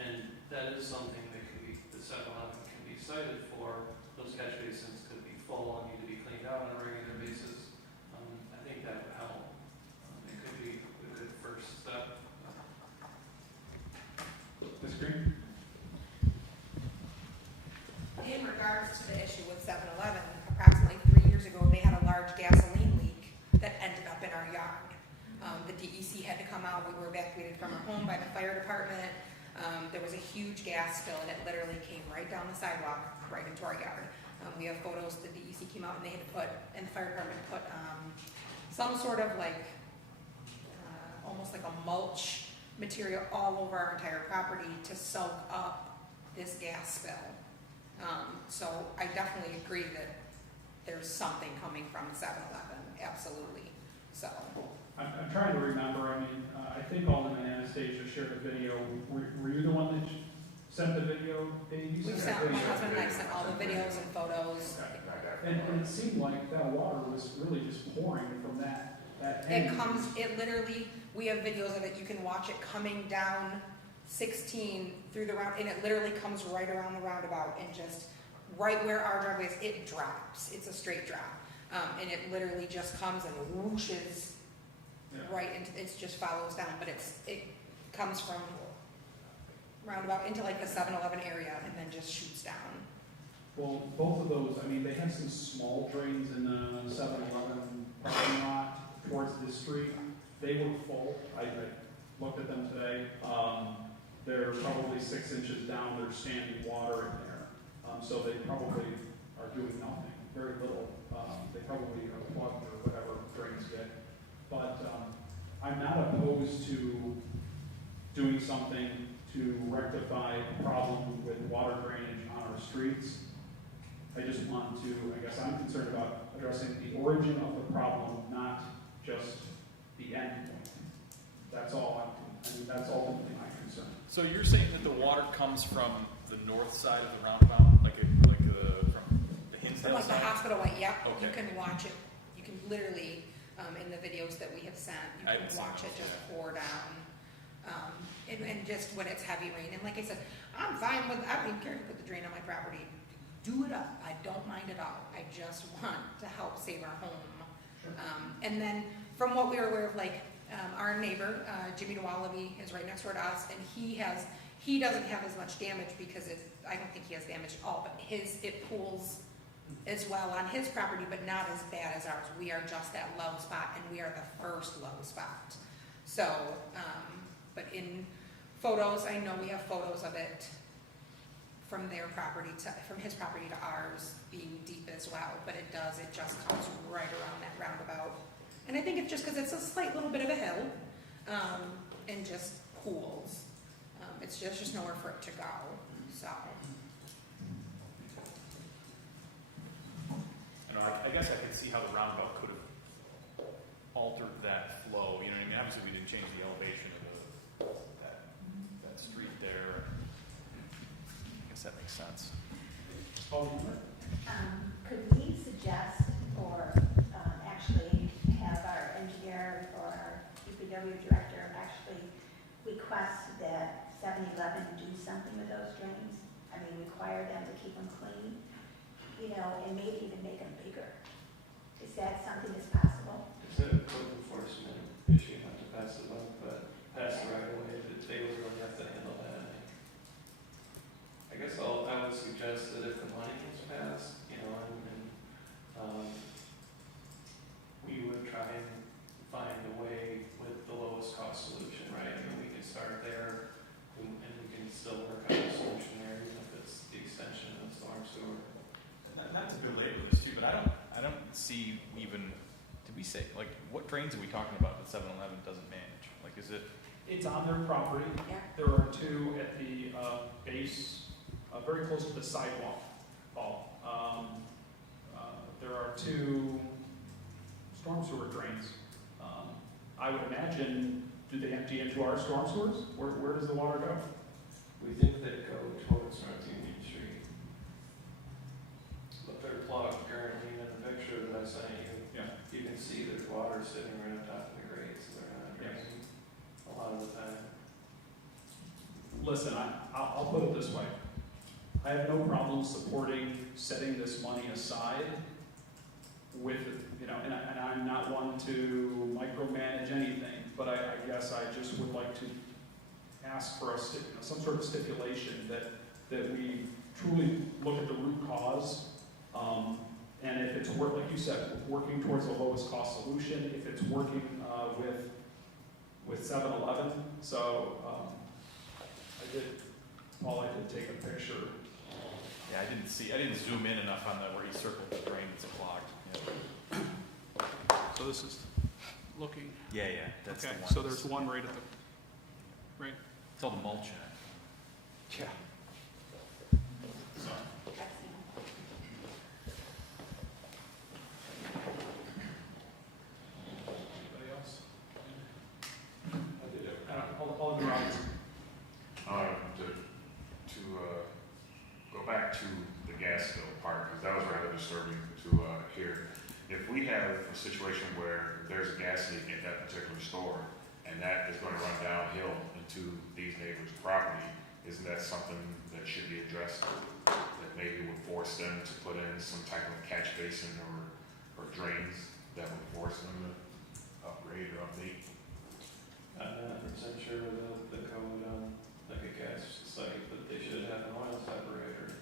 and that is something that the 7-Eleven can be cited for. Those catch basins could be full and need to be cleaned out on a regular basis. I think that would help. It could be a good first step. Ms. Green? In regards to the issue with 7-Eleven, approximately 3 years ago, they had a large gasoline leak that ended up in our yard. The DEC had to come out. We were evacuated from our home by the fire department. There was a huge gas spill, and it literally came right down the sidewalk, right into our yard. We have photos. The DEC came out, and they had to and the fire department put some sort of almost like a mulch material all over our entire property to soak up this gas spill. So I definitely agree that there's something coming from 7-Eleven, absolutely. So I'm trying to remember. I think Alderman Anastasia shared a video. Were you the one that sent the video, Dave? my husband and I sent all the videos and photos. And it seemed like that water was really just pouring from that end. We have videos of it. You can watch it coming down 16 through the round, and it literally comes right around the roundabout and just right where our driveway is, it drops. It's a straight drop. And it literally just comes and whooshes right into, it just follows down, but it comes from roundabout into like the 7-Eleven area and then just shoots down. Well, both of those, they had some small drains in the 7-Eleven parking lot towards the street. They were full. I looked at them today. They're probably 6 inches down. There's standing water in there. So they probably are doing nothing, very little. They probably are plugged or whatever drains get. But I'm not opposed to doing something to rectify a problem with water drainage on our streets. I just want to, I'm concerned about addressing the origin of the problem, not just the end point. That's all that's ultimately my concern. So you're saying that the water comes from the north side of the roundabout, from the Hinsdale Like the side? hospital way, yep. Okay. You can watch it. You can literally, in the videos that we have sent, you I can haven't seen watch it those, just yeah. pour down. And just when it's heavy rain. And like I said, I'm fine with, I don't even care to put the drain on my property. do it up, I don't mind at all, I just want to help save our home. And then, from what we are aware of, like, our neighbor, Jimmy DeWallaby, is right next door to us, and he doesn't have as much damage because I don't think he has damage at all, but it pools as well on his property, but not as bad as ours. We are just that low spot, and we are the first low spot. So, but in photos, I know we have photos of it from from his property to ours being deep as well, but it just comes right around that roundabout. And I think it's just because it's a slight little bit of a hill, and just pools. It's just nowhere for it to go, so. I guess I could see how the roundabout could have altered that flow, you know what I mean? Obviously, we didn't change the elevation of that street there. I guess that makes sense. Could we suggest or actually have our engineer or our DPW director actually request that 7-Eleven do something with those drains? I mean, require them to keep them clean, and maybe even make them bigger. Is that something that's possible? It's a code enforcement issue, not to pass it up, but pass the right away, that they would really have to handle that. I guess I would suggest that if the money is passed, we would try and find a way with the lowest cost solution, right? We can start there, and we can still work on a solution there, even if it's the extension of the storm sewer. Not to belabor this too, but I don't see even, did we say, like, what drains are we talking about that 7-Eleven doesn't manage? Like, is it? It's on their property. Yeah. There are two at the base, very close to the sidewalk, Paul. There are two storm sewer drains. I would imagine, do they empty into our storm sewers? Where does the water go? We think they go towards North Union Street. But they're plugged currently in the picture that I sent you. Yeah. You can see there's water sitting right on top of the grate, so they're not draining a lot of the time. Listen, I'll put it this way. I have no problem supporting setting this money aside with, and I'm not one to micromanage anything, but I guess I just would like to ask for some sort of stipulation that we truly look at the root cause, and if it's like you said, working towards the lowest cost solution, if it's working with 7-Eleven. So I did take a picture. Yeah, I didn't zoom in enough on where he circled the drain that's clogged. Yeah. So this is looking. Yeah, that's Okay, the one. so there's one right at the, right? It's all the mulch in it. Yeah. Anybody else? All the rounds. To go back to the gas bill part, because that was rather disturbing to hear. If we have a situation where there's a gas leak at that particular store, and that is going to run downhill into these neighbors' property, isn't that something that should be addressed? That maybe would force them to put in some type of catch basin or drains that would force them to upgrade or update? I'm not 100% sure with the code on like a gas site, but they should have an oil separator,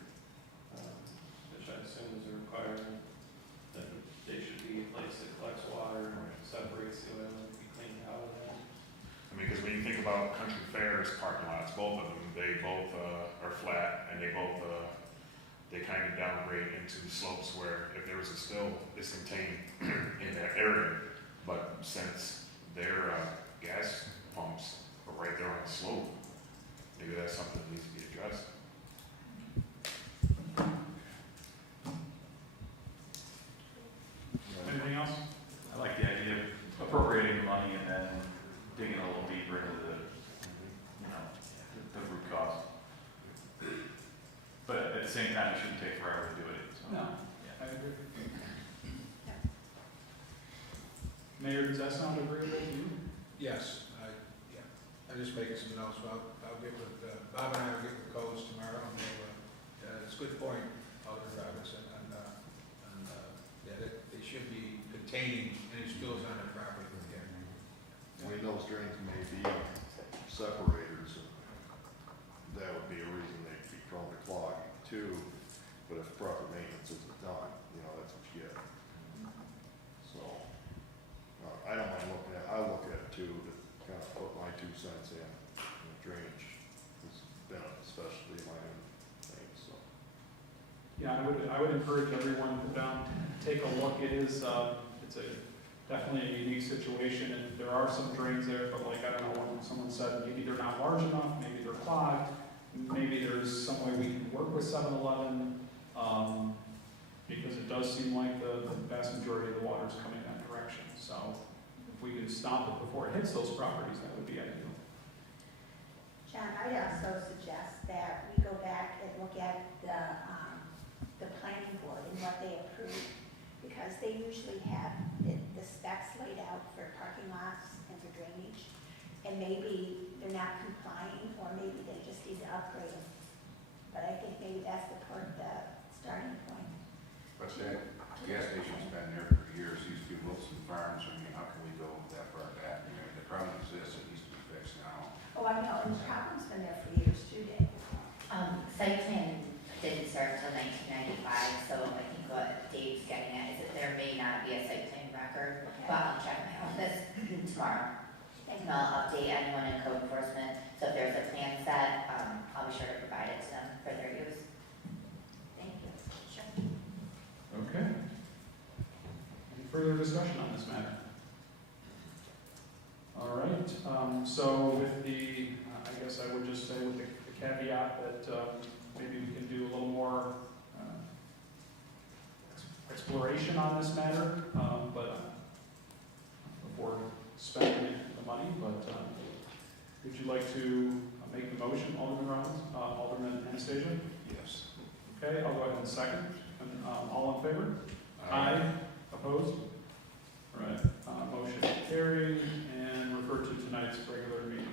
which I assume is a requirement. That they should be a place that collects water and separates the oil and be cleaned out of that. I mean, because when you think about country fairs parking lots, both of them, they both are flat, and they both they kind of downgrade into slopes where if there was a spill, it's contained in that area. But since their gas pumps are right there on the slope, maybe that's something that needs to be addressed. Anything else? I like the idea of appropriating the money and then digging a little deeper into the root cause. But at the same time, it shouldn't take forever to do it. So. No. I agree. Mayor, does that sound agreeable to you? Yes, I'm just making some notes. I'll get with, Bob and I will get with codes tomorrow, and it's a good point. other projects, that they should be containing any spills on their property. I mean, those drains may be separators, that would be a reason they'd be prone to clogging too, but if proper maintenance isn't done, that's what you get. So, I don't mind looking at, I'll look at it too, to kind of put my 2 cents in. Drainage has been a specialty of my own thing, so. Yeah, I would encourage everyone to go down, take a look. It is, it's definitely a unique situation, and there are some drains there, but like, I don't know, when someone said maybe they're not large enough, maybe they're clogged, maybe there's some way we can work with 7-Eleven, because it does seem like the vast majority of the water is coming that direction. So if we can stop it before it hits those properties, that would be ideal. John, I'd also suggest that we go back and look at the planning board and what they approved, because they usually have the specs laid out for parking lots and for drainage, and maybe they're not complying, or maybe they just need to upgrade them. But I think maybe that's the starting point. But that gas station's been there for years, used to be Wilson Farms, I mean, how can we go that far back? The problem exists, it needs to be fixed now. Oh, I know, and the problem's been there for years too, Dave. Site plan didn't start until 1995, so I think what Dave's getting at is that there may not be a site plan record, but I'll check my office tomorrow. And I'll update anyone in code enforcement, so if there's a plan set, I'll be sure to provide it to them for their use. Thank you. Sure. Okay. Any further discussion on this matter? All right, so with the, I guess I would just say with the caveat that maybe we can do a little more exploration on this matter, but before spending the money, but would you like to make the motion, Alderman Robbins, Alderman Anastasia? Yes. Okay, I'll go ahead and second. And, all in favor? Aye. Opposed? All right, motion carried, and refer to tonight's regular meeting.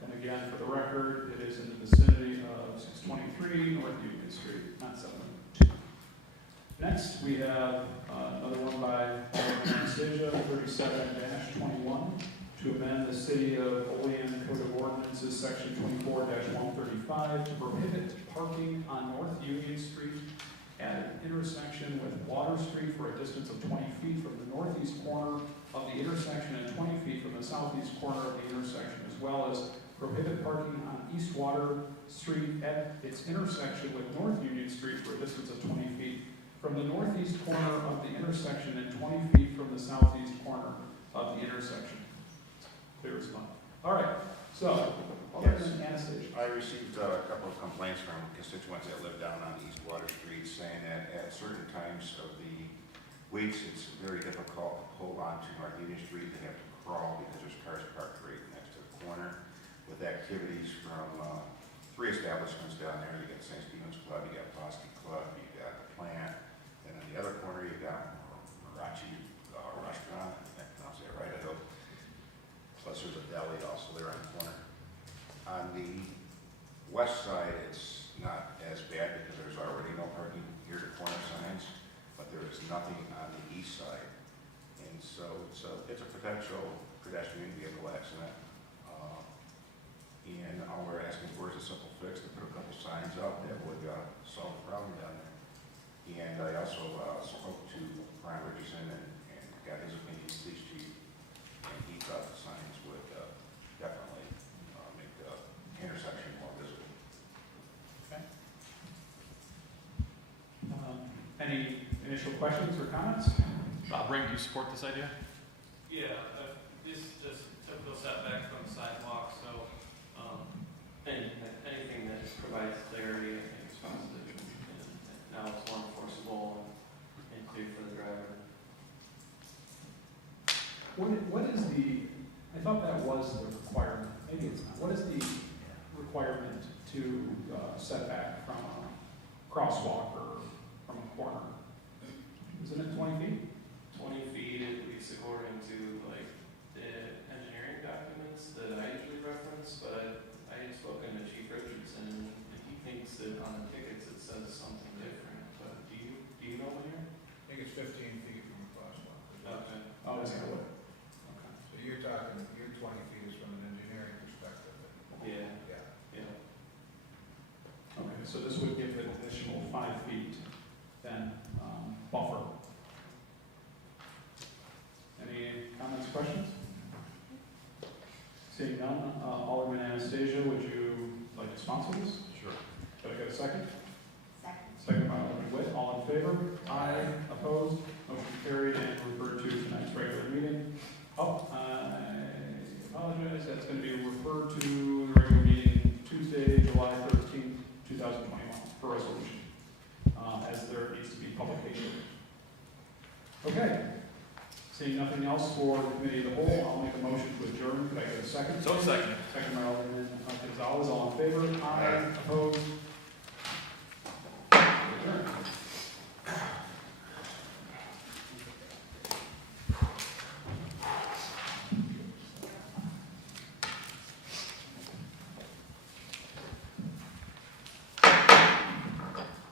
And again, for the record, it is in the vicinity of 623 North Union Street, not 702. Next, we have another one by Alderman Anastasia, 37-21, to amend the City of Olean Code of Ordinances, Section 24-135, to prohibit parking on North Union Street at an intersection with Water Street for a distance of 20 feet from the northeast corner of the intersection and 20 feet from the southeast corner of the intersection, as well as prohibit parking on East Water Street at its intersection with North Union Street for a distance of 20 feet from the northeast corner of the intersection and 20 feet from the southeast corner of the intersection. Clear as mud. All right, so, Alderman Anastasia. I received a couple of complaints from constituents that live down on East Water Street saying that at certain times of the weeks, it's very difficult to pull onto North Union Street. They have to crawl because there's cars parked right next to the corner, with activities from 3 establishments down there. You got St. Stephen's Club, you got Bosque Club, you got the Plant, and on the other corner you got Marachi Restaurant, I think I pronounced that right, I hope. Plus there's a deli also there on the corner. On the west side, it's not as bad because there's already no parking here to corner signs, but there is nothing on the east side. And so it's a potential pedestrian vehicle accident. And all we're asking for is a simple fix to put a couple signs up that would solve the problem down there. And I also spoke to Brian Richardson and got his opinion, police chief, and he thought the signs would definitely make the intersection more visible. Okay. Any initial questions or comments? Ray, do you support this idea? Yeah, this is just typical setback from the sidewalk, so anything that provides clarity, I think is positive. And now it's more enforceable and clear for the driver. What is the, I thought that was the requirement, maybe it's not. What is the requirement to set back from a crosswalk or from a corner? Isn't it 20 feet? 20 feet, at least according to like the engineering documents that I usually reference, but I had spoken to Chief Richardson, and he thinks that on the tickets it says something questions? Seeing none, Alderman Anastasia, would you like to sponsor this? Sure. Could I get a second? Second. Second by Alderman Witt, all in favor? Aye. Opposed? Motion carried and referred to tonight's regular meeting. Oh, I apologize, that's going to be referred to the regular meeting Tuesday, July 13th, 2021, for resolution, as there needs to be publication. Okay. Seeing nothing else for the committee of the whole, I'll make a motion to adjourn. Could I get a second? So second. Second by Alderman Gonzalez, all in favor? Aye. Opposed? Adjourned.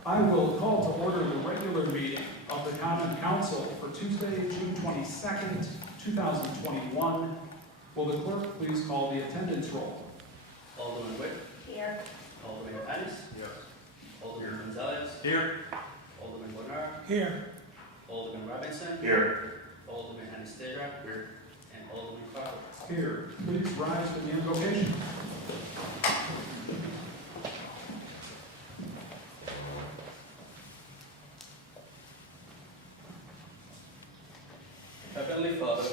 I will call to order the regular meeting of the Common Council for Tuesday, June 22nd, 2021. Will the clerk please call the attendance roll? Alderman Witt, Here. Alderman Panis. Yes. Alderman Gonzalez, Here. Alderman Bernard, Here. Alderman Robinson, Here. Alderman Anastasia, Here. and Alderman Crawford. Here. Please rise for the invocation. Heavenly Father,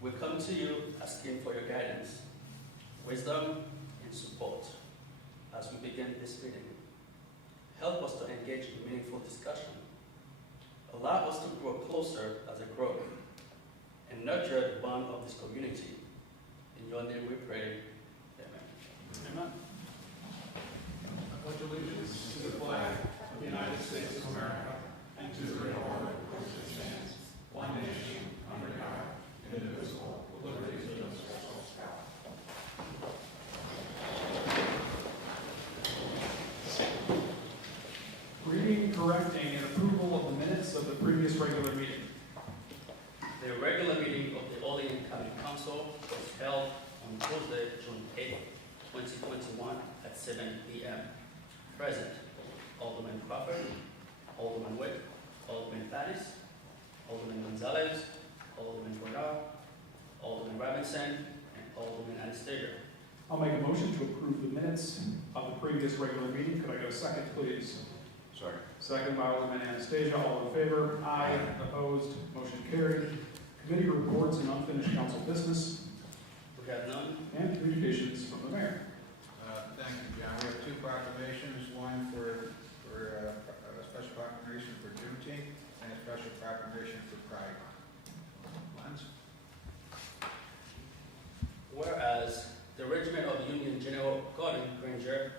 we come to you asking for your guidance, wisdom, and support as we begin this meeting. Help us to engage in meaningful discussion. Allow us to grow closer as a group and nurture the bond of this community. In your name we pray. Amen. Amen. I pledge allegiance to the flag of the United States of America and to the republic for which it stands, one nation, under God, indivisible, with liberty and justice for all. Reading, correcting, and approval of the minutes of the previous regular meeting. The regular meeting of the Olean County Council was held on Tuesday, June 8, 2021 at 7 p.m. Present, Alderman Crawford, Alderman Witt, Alderman Panis, Alderman Gonzalez, Alderman Bernard, Alderman Robinson, and Alderman Anastasia. I'll make a motion to approve the minutes of the previous regular meeting. Could I get a second, please? Sorry. Second by Alderman Anastasia, all in favor? Aye. Opposed? Motion carried. Committee reports and unfinished council business, We have none. and communications from the mayor. Thank you, John. We have two proclamations, one for a special proclamation for Juneteenth and a special proclamation for Pride. Lance? Whereas the Regiment of Union General Gordon Granger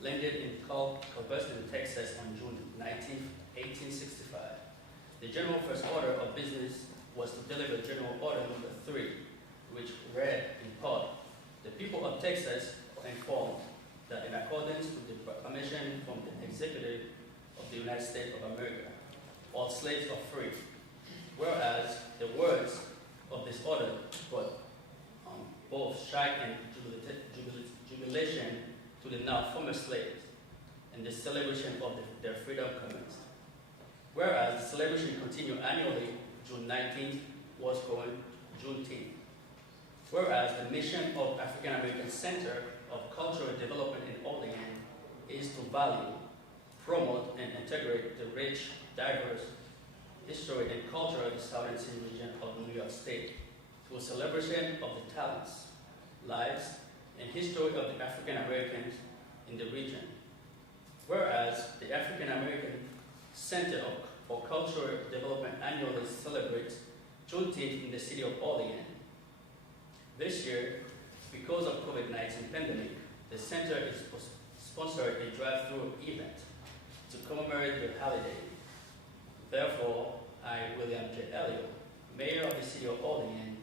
landed in Culbertson, Texas on June 19, 1865. The general first order of business was to deliver General Order Number 3, which read in part, "The people of Texas are informed that in accordance with the proclamation from the Executive of the United States of America, all slaves are free." Whereas the words of this order brought both shock and jubilation to the now former slaves, and the celebration of their freedom commenced. Whereas the celebration continued annually, June 19th was called Juneteenth. Whereas the mission of African American Center of Cultural Development in Olean is to value, promote, and integrate the rich, diverse history and culture of the Southern region of New York State through a celebration of the talents, lives, and history of the African Americans in the region. Whereas the African American Center for Cultural Development annually celebrates Juneteenth in the city of Olean. This year, because of COVID-19 pandemic, the center is sponsored a drive-through event to commemorate the holiday. Therefore, I, William J. Elliott, Mayor of the city of Olean,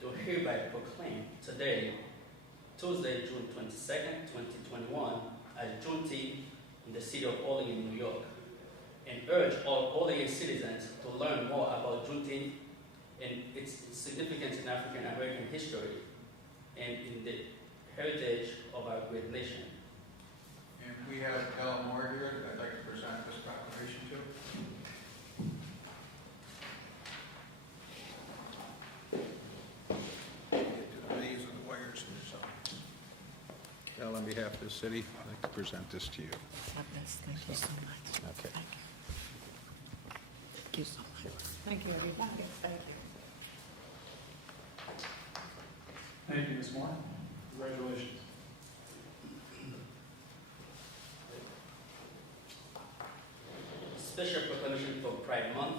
do hereby proclaim today, Tuesday, June 22nd, 2021, as Juneteenth in the city of Olean, New York, and urge all Olean citizens to learn more about Juneteenth and its significance in African American history and in the heritage of our great nation. And we have Ellen Moore here that I'd like to present this proclamation to. Chantel, on behalf of the city, I'd like to present this to you. God bless. Thank you so much. Okay. Thank you. Thank you so much. Thank you, everybody. Thank you. Thank you, Ms. Moore. Congratulations. Special proclamation for Pride Month.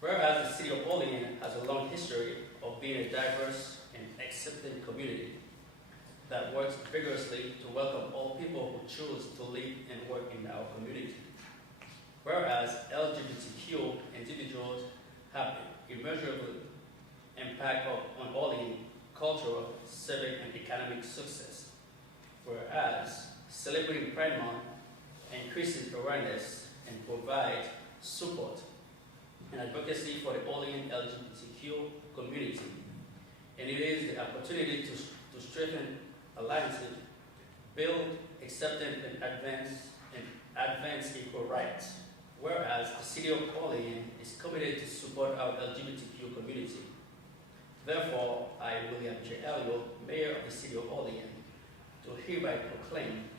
Whereas the city of Olean has a long history of being a diverse and accepting community that works vigorously to welcome all people who choose to live and work in our community. Whereas LGBTQ individuals have immeasurable impact on Olean cultural, civic, and economic success. Whereas celebrating Pride Month increases awareness and provides support and advocacy for the Olean LGBTQ community. And it is the opportunity to strengthen alliances, build acceptance, and advance equal rights. Whereas the city of Olean is committed to support our LGBTQ community. Therefore, I, William J. Elliott, Mayor of the city of Olean, do hereby proclaim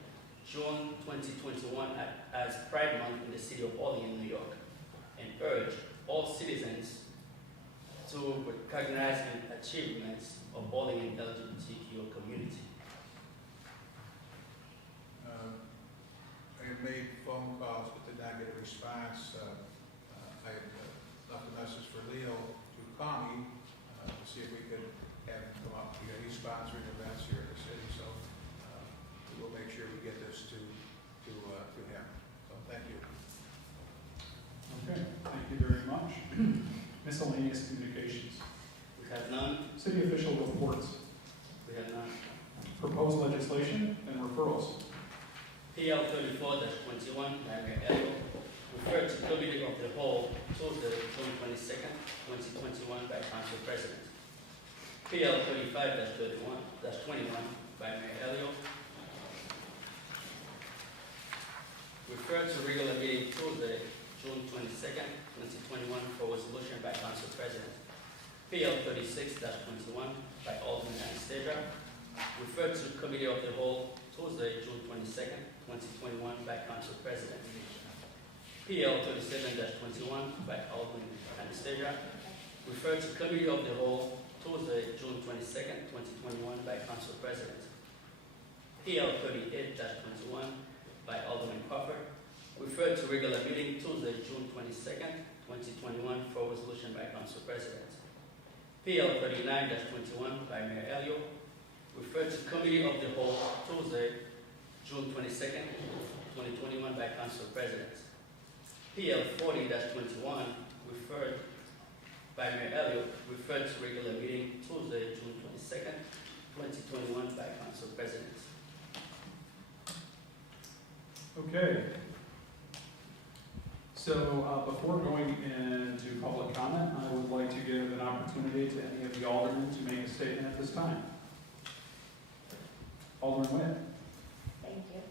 June 2021 as Pride Month in the city of Olean, New York, and urge all citizens to recognize the achievements of Olean LGBTQ community. I made phone calls but did not get a response. I left a message for Leo to call me to see if we could have him come up. He's sponsoring events here in the city, so we will make sure we get this to him. So thank you. Okay, thank you very much. Miscellaneous communications. We have none. City official reports. We have none. Proposed legislation and referrals. PL 34-21, Mayor Elliott, referred to Committee of the Whole Tuesday, June 22nd, 2021 by Council President. PL 35-21 by Mayor Elliott, referred to regular meeting Tuesday, June 22nd, 2021 for resolution by Council President. PL 36-21 by Alderman Anastasia, referred to Committee of the Whole Tuesday, June 22nd, 2021 by Council President. PL 37-21 by Alderman Anastasia, referred to Committee of the Whole Tuesday, June 22nd, 2021 by Council President. PL 38-21 by Alderman Crawford, referred to regular meeting Tuesday, June 22nd, 2021 for resolution by Council President. PL 39-21 by Mayor Elliott, referred to Committee of the Whole Tuesday, June 22nd, 2021 by Council President. PL 40-21 referred by Mayor Elliott, referred to regular meeting Tuesday, June 22nd, 2021 by Council President. Okay. So before going into public comment, I would like to give an opportunity to any of the aldermen to make a statement at this time. Alderman Witt. Thank you.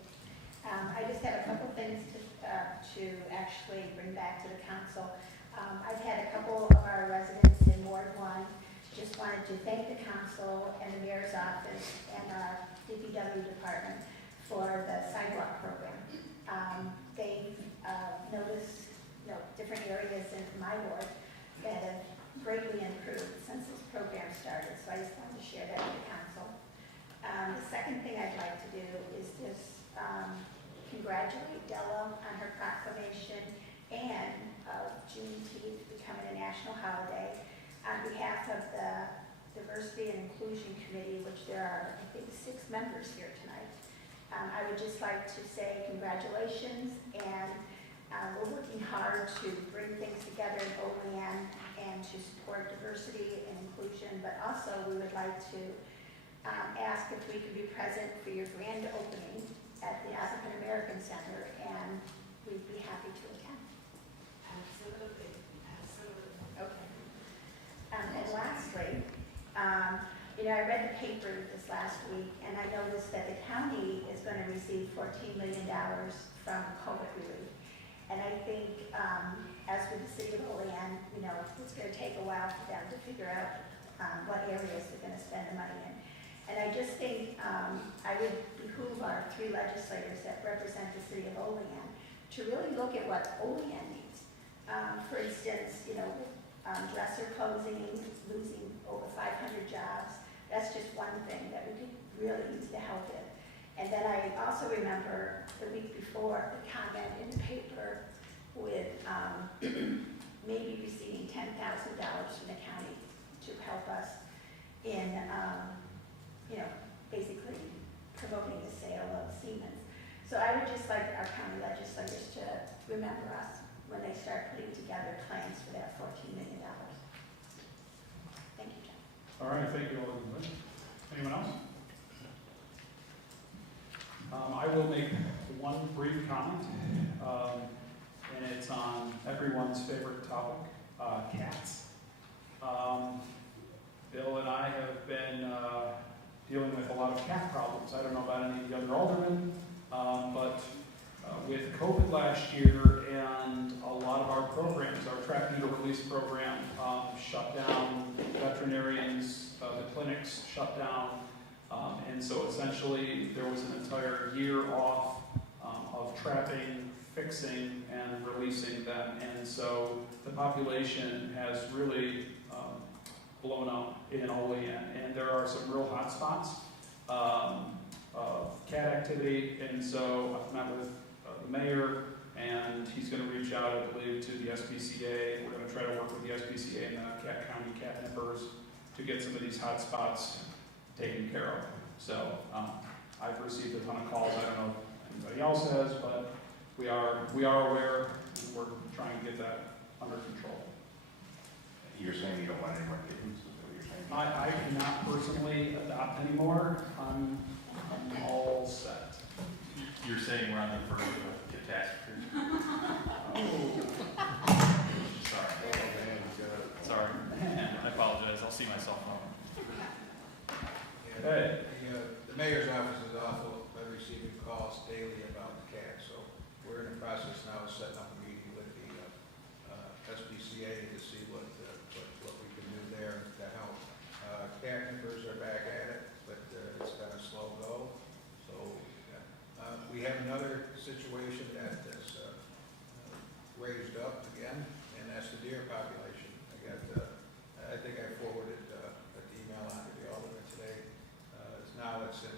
I just have a couple things to actually bring back to the council. I've had a couple of our residents in Ward 1 just wanted to thank the council and the mayor's office and our DPW department for the sidewalk program. They've noticed different areas in my ward that have greatly improved since this program started, so I just wanted to share that with the council. The second thing I'd like to do is just congratulate Della on her proclamation and Juneteenth becoming a national holiday. On behalf of the Diversity and Inclusion Committee, which there are, I think, 6 members here tonight, I would just like to say congratulations, and we're working hard to bring things together in Olean and to support diversity and inclusion, but also we would like to ask if we could be present for your grand opening at the African American Center, and we'd be happy to attend. Absolutely. Absolutely. Okay. And lastly, I read the paper this last week, and I noticed that the county is going to receive $14 million from COVID relief. And I think, as with the city of Olean, it's going to take a while for them to figure out what areas they're going to spend the money in. And I just think I would be 3 legislators that represent the city of Olean to really look at what Olean needs. For instance, dresser closing, losing over 500 jobs. That's just one thing that we could really use to help it. And then I also remember the week before the comment in the paper with maybe receiving $10,000 from the county to help us in, basically promoting the sale of Siemens. So I would just like our county legislators to remember us when they start putting together plans for that $14 million. Thank you, John. All right, thank you, Alderman Lynn. Anyone else? I will make one brief comment, and it's on everyone's favorite topic, cats. Bill and I have been dealing with a lot of cat problems. I don't know about any of the other aldermen, but with COVID last year and a lot of our programs, our trap neuter release program shut down, veterinarians, the clinics shut down, and so essentially there was an entire year off of trapping, fixing, and releasing them, and so the population has really blown up in Olean, and there are some real hot spots of cat activity, and so I've met with the mayor, and he's going to reach out, I believe, to the SPCA. We're going to try to work with the SPCA and the Cat County cat nippers to get some of these hot spots taken care of. So I've received a ton of calls. I don't know if anybody else has, but we are aware, and we're trying to get that under control. You're saying you don't want any more kittens? Is that what you're saying? I cannot personally adopt anymore. I'm all set. You're saying we're on the verge of a catastrophe? Oh, Sorry. Oh, man, you got it. Sorry. I apologize. I'll see myself out. okay. The mayor's office is awful, by receiving calls daily about the cat, so we're in the process now of setting up a meeting with the SPCA to see what we can do there to help. Cat nippers are back at it, but it's been a slow go. So we have another situation that is raised up again, and that's the deer population. I think I forwarded an email on to the alderman today. Now it's in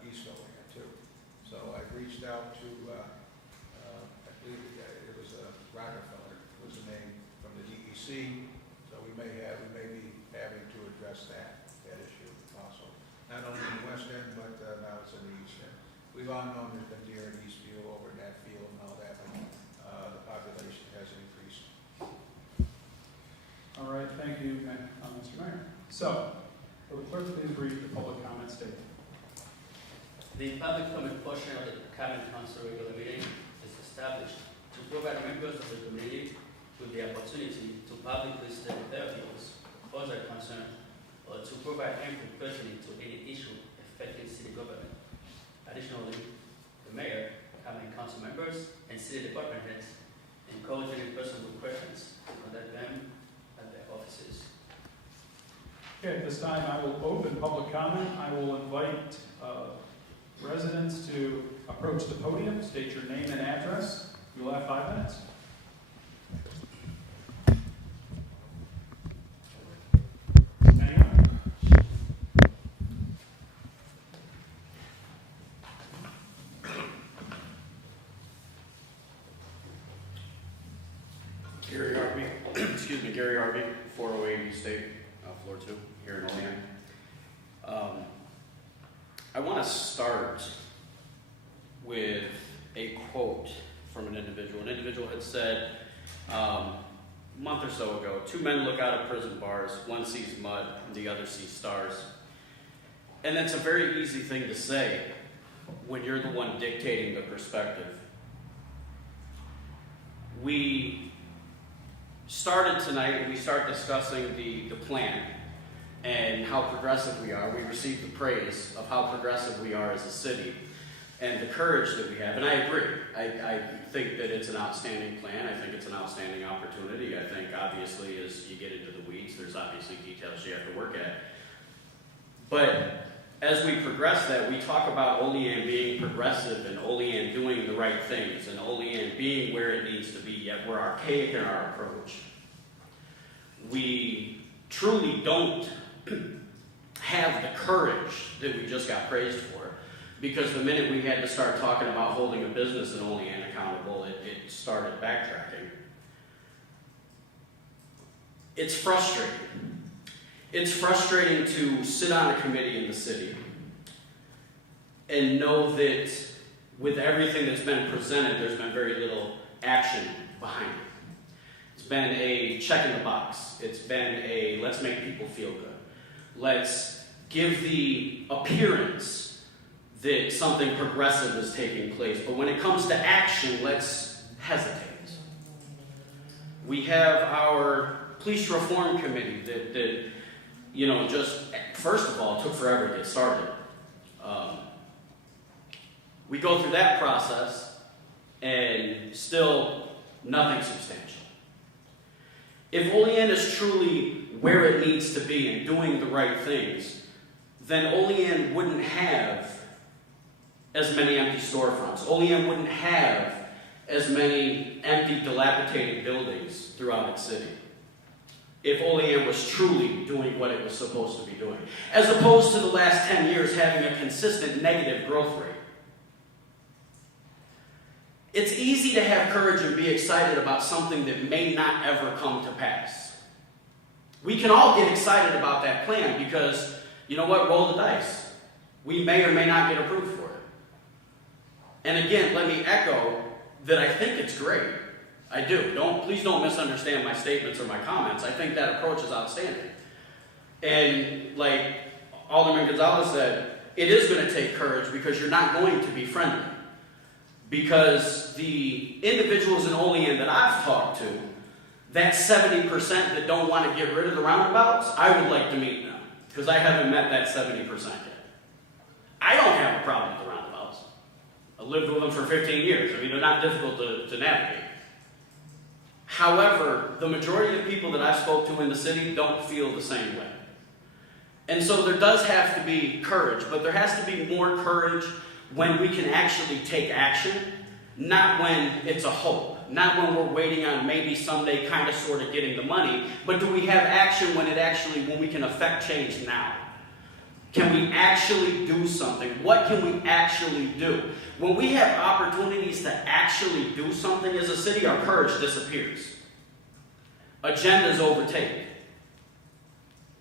East Olean too. So I reached out to, I believe it was Rockefeller was the name from the DEC. So we may be having to address that issue also. Not only in the west end, but now it's in the east end. We've all known there's been deer in Eastview over in that field and all that, but the population has increased. All right, thank you, Mr. Mayor. So, will the clerk please read the public comment statement? The public comment portion of the Common Council regular meeting is established to provide members of the committee with the opportunity to publicly state their views, pose their concerns, or to provide input pertaining to any issue affecting city government. Additionally, the mayor, common council members, and city department heads encourage any person with questions to contact them at their offices. Okay, at this time I will open public comment. I will invite residents to approach the podium, state your name and address. You will have 5 minutes. Anyone? Gary Harvey, excuse me, Gary Harvey, 408 East State, floor 2, here in Olean. I want to start with a quote from an individual. An individual had said a month or so ago, 2 men look out of prison bars, one sees mud, and the other sees stars. And that's a very easy thing to say when you're the one dictating the perspective. We started tonight and we start discussing the plan and how progressive we are. We received the praise of how progressive we are as a city and the courage that we have. And I agree. I think that it's an outstanding plan. I think it's an outstanding opportunity. I think obviously as you get into the weeds, there's obviously details you have to work at. But as we progress that, we talk about Olean being progressive and Olean doing the right things and Olean being where it needs to be, yet we're archaic in our approach. We truly don't have the courage that we just got praised for, because the minute we had to start talking about holding a business in Olean accountable, it started backtracking. It's frustrating. It's frustrating to sit on a committee in the city and know that with everything that's been presented, there's been very little action behind it. It's been a check in the box. It's been a let's make people feel good. Let's give the appearance that something progressive is taking place. But when it comes to action, let's hesitate. We have our police reform committee that just, first of all, it took forever to get started. We go through that process and still nothing substantial. If Olean is truly where it needs to be and doing the right things, then Olean wouldn't have as many empty storefronts. Olean wouldn't have as many empty, dilapidated buildings throughout its city. If Olean was truly doing what it was supposed to be doing, as opposed to the last 10 years having a consistent negative growth rate. It's easy to have courage and be excited about something that may not ever come to pass. We can all get excited about that plan because, you know what, roll the dice. We may or may not get approved for it. And again, let me echo that I think it's great. I do. Please don't misunderstand my statements or my comments. I think that approach is outstanding. And like Alderman Gonzalez said, it is going to take courage because you're not going to be friendly. Because the individuals in Olean that I've talked to, that 70% that don't want to get rid of the roundabouts, I would like to meet them. Because I haven't met that 70% yet. I don't have a problem with the roundabouts. I lived with them for 15 years. I mean, they're not difficult to navigate. However, the majority of people that I've spoke to in the city don't feel the same way. And so there does have to be courage, but there has to be more courage when we can actually take action, not when it's a hope, not when we're waiting on maybe someday kind of sort of getting the money, but do we have action when we can affect change now? Can we actually do something? What can we actually do? When we have opportunities to actually do something as a city, our courage disappears. Agendas overtake.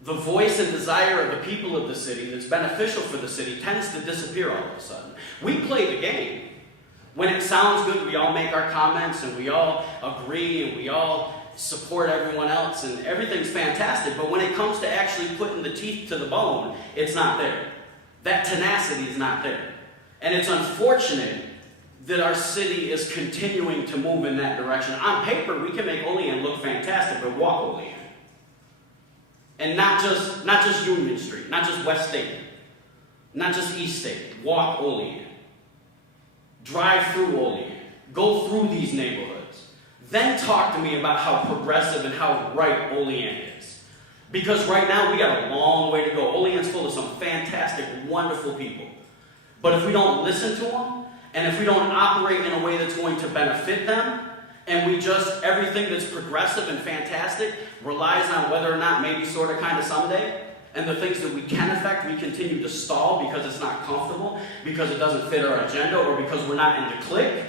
The voice and desire of the people of the city that's beneficial for the city tends to disappear all of a sudden. We play the game. When it sounds good, we all make our comments and we all agree and we all support everyone else and everything's fantastic. But when it comes to actually putting the teeth to the bone, it's not there. That tenacity is not there. And it's unfortunate that our city is continuing to move in that direction. On paper, we can make Olean look fantastic, but walk Olean. And not just Union Street, not just West State, not just East State. Walk Olean. Drive through Olean. Go through these neighborhoods. Then talk to me about how progressive and how right Olean is. Because right now we got a long way to go. Olean's full of some fantastic, wonderful people. But if we don't listen to them, and if we don't operate in a way that's going to benefit them, and we just, everything that's progressive and fantastic relies on whether or not maybe sort of kind of someday, and the things that we can affect, we continue to stall because it's not comfortable, because it doesn't fit our agenda, or because we're not in the clique,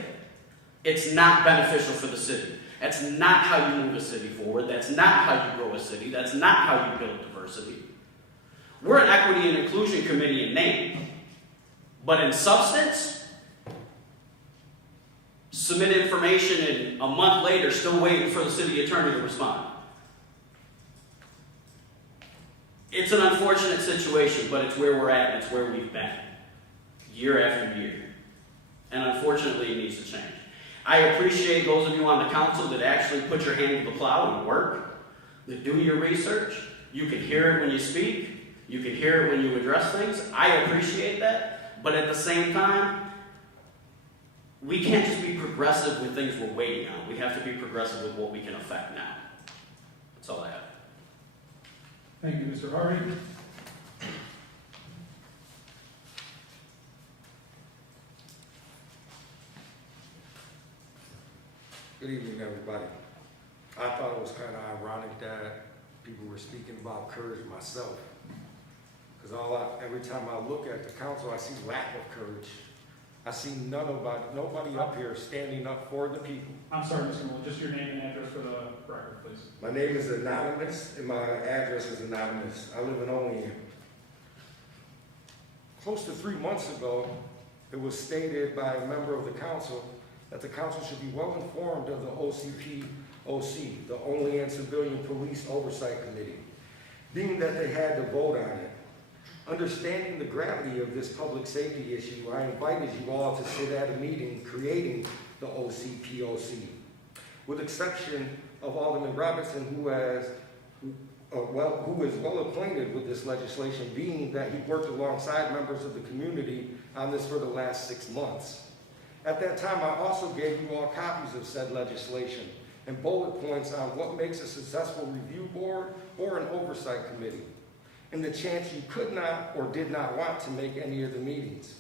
it's not beneficial for the city. That's not how you move a city forward. That's not how you grow a city. That's not how you build diversity. We're an equity and inclusion committee in name, but in substance, submit information and a month later still waiting for the city attorney to respond. It's an unfortunate situation, but it's where we're at and it's where we've been, year after year. And unfortunately, it needs to change. I appreciate those of you on the council that actually put your hand to the plow and work, that do your research. You can hear it when you speak. You can hear it when you address things. I appreciate that. But at the same time, we can't just be progressive with things we're waiting on. We have to be progressive with what we can affect now. That's all I have. Thank you, Mr. Harvey. Good evening, everybody. I thought it was kind of ironic that people were speaking about courage myself. Because every time I look at the council, I see lack of courage. I see nobody up here standing up for the people. I'm sorry, Mr. Moore, just your name and address for the record, please. My name is Anonymous, and my address is Anonymous. I live in Olean. Close to 3 months ago, it was stated by a member of the council that the council should be well informed of the OCPOC, the Olean Civilian Police Oversight Committee, being that they had to vote on it. Understanding the gravity of this public safety issue, I invited you all to sit at a meeting creating the OCPOC. With exception of Alderman Robinson, who is well acquainted with this legislation, being that he worked alongside members of the community on this for the last 6 months. At that time, I also gave you all copies of said legislation and bullet points on what makes a successful review board or an oversight committee, and the chance you could not or did not want to make any of the meetings.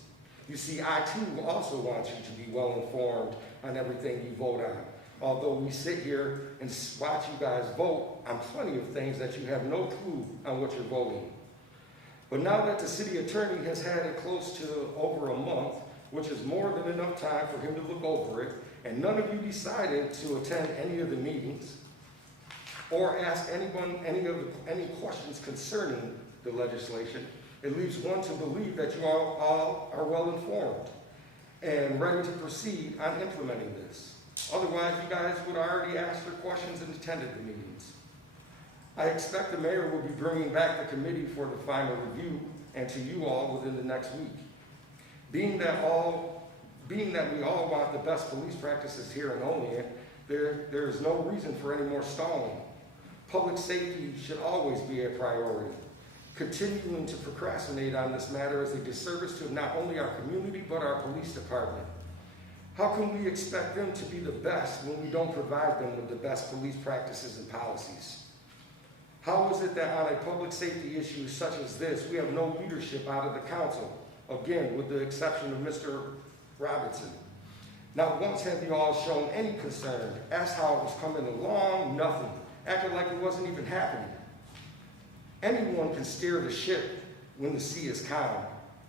You see, I too also want you to be well informed on everything you vote on. Although we sit here and watch you guys vote on plenty of things that you have no clue on what you're voting. But now that the city attorney has had it close to over a month, which is more than enough time for him to look over it, and none of you decided to attend any of the meetings or ask anyone any questions concerning the legislation, it leaves one to believe that you all are well informed and ready to proceed on implementing this. Otherwise, you guys would already ask for questions and attended the meetings. I expect the mayor will be bringing back the committee for the final review and to you all within the next week. Being that we all want the best police practices here in Olean, there is no reason for any more stalling. Public safety should always be a priority. Continuing to procrastinate on this matter is a disservice to not only our community, but our police department. How can we expect them to be the best when we don't provide them with the best police practices and policies? How is it that on a public safety issue such as this, we have no leadership out of the council? Again, with the exception of Mr. Robinson. Not once have you all shown any concern, asked how it was coming along, nothing. Acted like it wasn't even happening. Anyone can steer the ship when the sea is calm.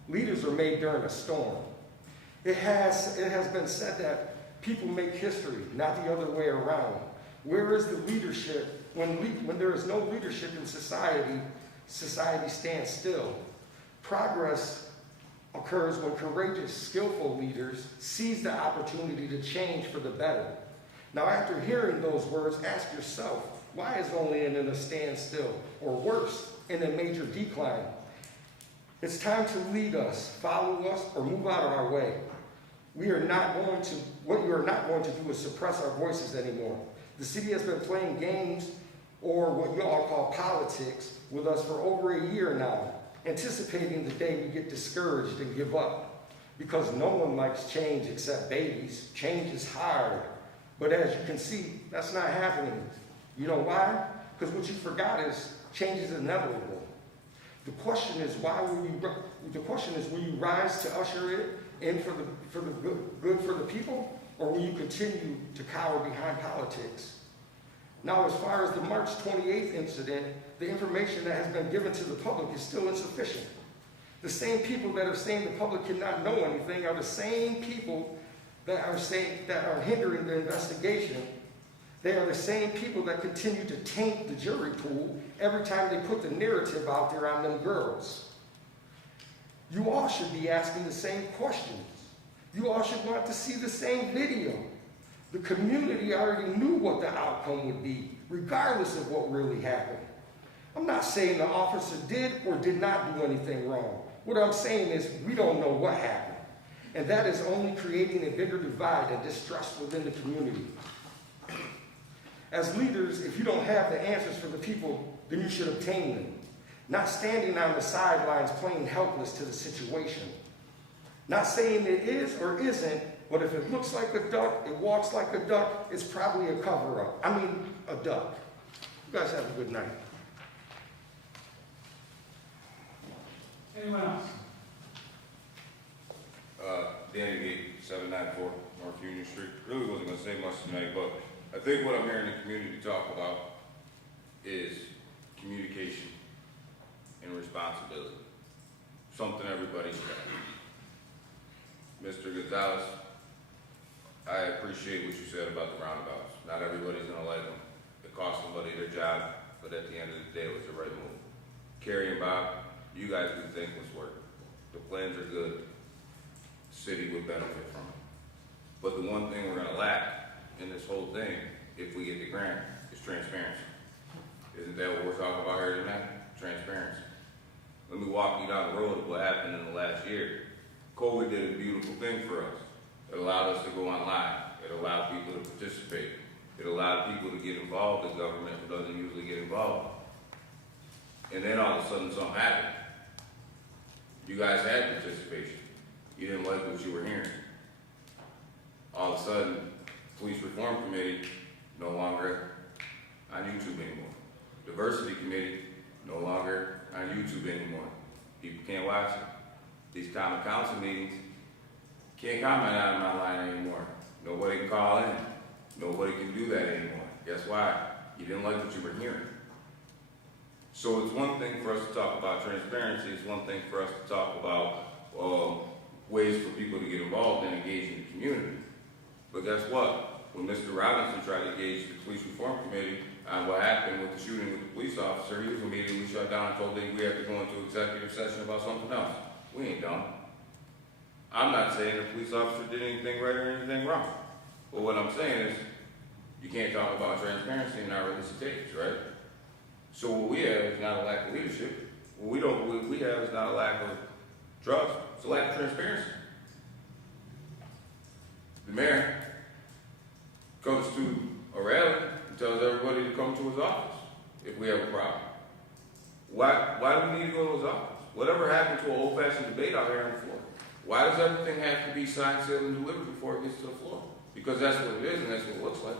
Leaders are made during a storm. It has been said that people make history, not the other way around. Where is the leadership when there is no leadership in society? Society stands still. Progress occurs when courageous, skillful leaders seize the opportunity to change for the better. Now, after hearing those words, ask yourself, why is Olean in a standstill, or worse, in a major decline? It's time to lead us, follow us, or move out of our way. What you are not going to do is suppress our voices anymore. The city has been playing games, or what you all call politics, with us for over a year now, anticipating the day we get discouraged and give up. Because no one likes change except babies. Change is hard. But as you can see, that's not happening. You know why? Because what you forgot is change is inevitable. The question is, will you rise to usher it in for the good for the people, or will you continue to cower behind politics? Now, as far as the March 28th incident, the information that has been given to the public is still insufficient. The same people that are saying the public cannot know anything are the same people that are hindering the investigation. They are the same people that continue to taint the jury pool every time they put the narrative out there on them girls. You all should be asking the same questions. You all should want to see the same video. The community already knew what the outcome would be, regardless of what really happened. I'm not saying the officer did or did not do anything wrong. What I'm saying is we don't know what happened. And that is only creating a bigger divide and distrust within the community. As leaders, if you don't have the answers for the people, then you should obtain them. Not standing on the sidelines playing helpless to the situation. Not saying it is or isn't, but if it looks like a duck, it walks like a duck, it's probably a cover-up. I mean, a duck. You guys have a good night. Anyone else? Danny Gate, 794 North Union Street. Really wasn't gonna say much tonight, but I think what I'm hearing the community talk about is communication and responsibility. Something everybody's got. Mr. Gonzalez, I appreciate what you said about the roundabouts. Not everybody's gonna like them. It cost somebody their job, but at the end of the day, it was the right move. Carrie and Bob, you guys do thankless work. The plans are good. The city would benefit from it. But the one thing we're gonna lack in this whole thing, if we get the grant, is transparency. Isn't that what we're talking about here tonight? Transparency. Let me walk you down the road of what happened in the last year. COVID did a beautiful thing for us. It allowed us to go online. It allowed people to participate. It allowed people to get involved in government who doesn't usually get involved. And then all of a sudden something happened. You guys had participation. You didn't like what you were hearing. All of a sudden, Police Reform Committee no longer on YouTube anymore. Diversity Committee no longer on YouTube anymore. People can't watch it. These common council meetings, can't comment on them online anymore. Nobody can call in. Nobody can do that anymore. Guess why? You didn't like what you were hearing. So it's one thing for us to talk about transparency. It's one thing for us to talk about ways for people to get involved and engage in the community. But guess what? When Mr. Robinson tried to engage the Police Reform Committee on what happened with the shooting with the police officer, he was immediately shut down and told that we have to go into executive session about something else. We ain't done. I'm not saying the police officer did anything right or anything wrong. But what I'm saying is, you can't talk about transparency and not release the tapes, right? So what we have is not a lack of leadership. What we have is not a lack of trust. It's a lack of transparency. The mayor comes to a rally and tells everybody to come to his office if we have a problem. Why do we need to go to his office? Whatever happened to an old-fashioned debate out here on the floor? Why does everything have to be signed, sealed, and delivered before it gets to the floor? Because that's what it is and that's what it looks like.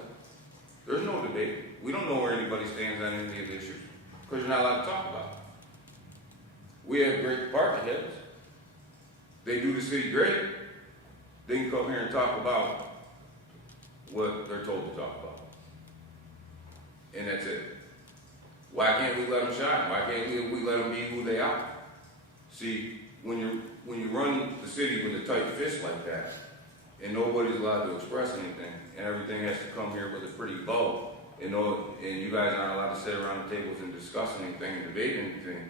There's no debate. We don't know where anybody stands on any of the issues because you're not allowed to talk about it. We have great department heads. They do the city great. They can come here and talk about what they're told to talk about. And that's it. Why can't we let them shine? Why can't we let them be who they are? See, when you run the city with a tight fist like that, and nobody's allowed to express anything, and everything has to come here with a pretty bow, and you guys aren't allowed to sit around the tables and discuss anything and debate anything,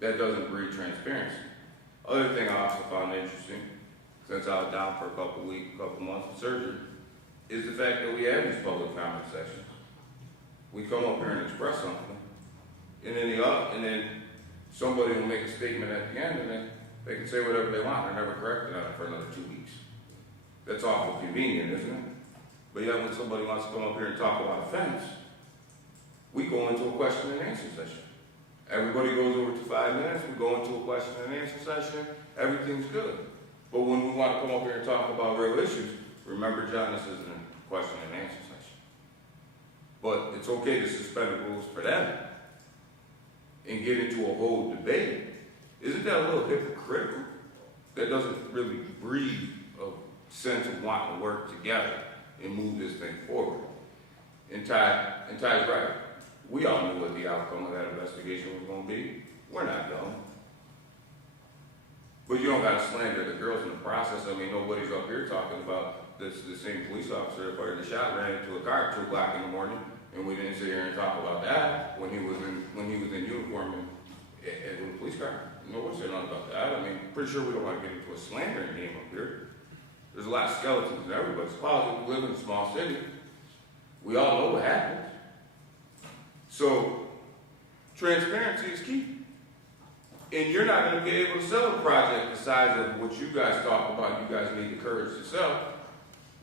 that doesn't breed transparency. Other thing I also found interesting, since I was down for a couple months of surgery, is the fact that we have these public comment sessions. We come up here and express something, and then somebody will make a statement at the end, and then they can say whatever they want. They're never corrected on it for another 2 weeks. That's awful convenient, isn't it? But yet when somebody wants to come up here and talk about a fence, we go into a question and answer session. Everybody goes over to 5 minutes, we go into a question and answer session, everything's good. But when we want to come up here and talk about real issues, remember, John, this isn't a question and answer session. But it's okay to suspend the rules for them and get into a whole debate. Isn't that a little hypocritical? That doesn't really breed a sense of wanting to work together and move this thing forward. And Ty's right. We all knew what the outcome of that investigation was going to be. We're not dumb. But you don't got to slander the girls in the process. I mean, nobody's up here talking about the same police officer that fired the shot, ran into a car at 2 o'clock in the morning, and we didn't sit here and talk about that when he was in uniform and with a police car. No one said nothing about that. I mean, pretty sure we don't want to get into a slandering game up here. There's a lot of skeletons in everybody's closet. We live in a small city. We all know what happens. So, transparency is key. And you're not going to be able to sell a project the size of what you guys talk about, you guys need the courage to sell,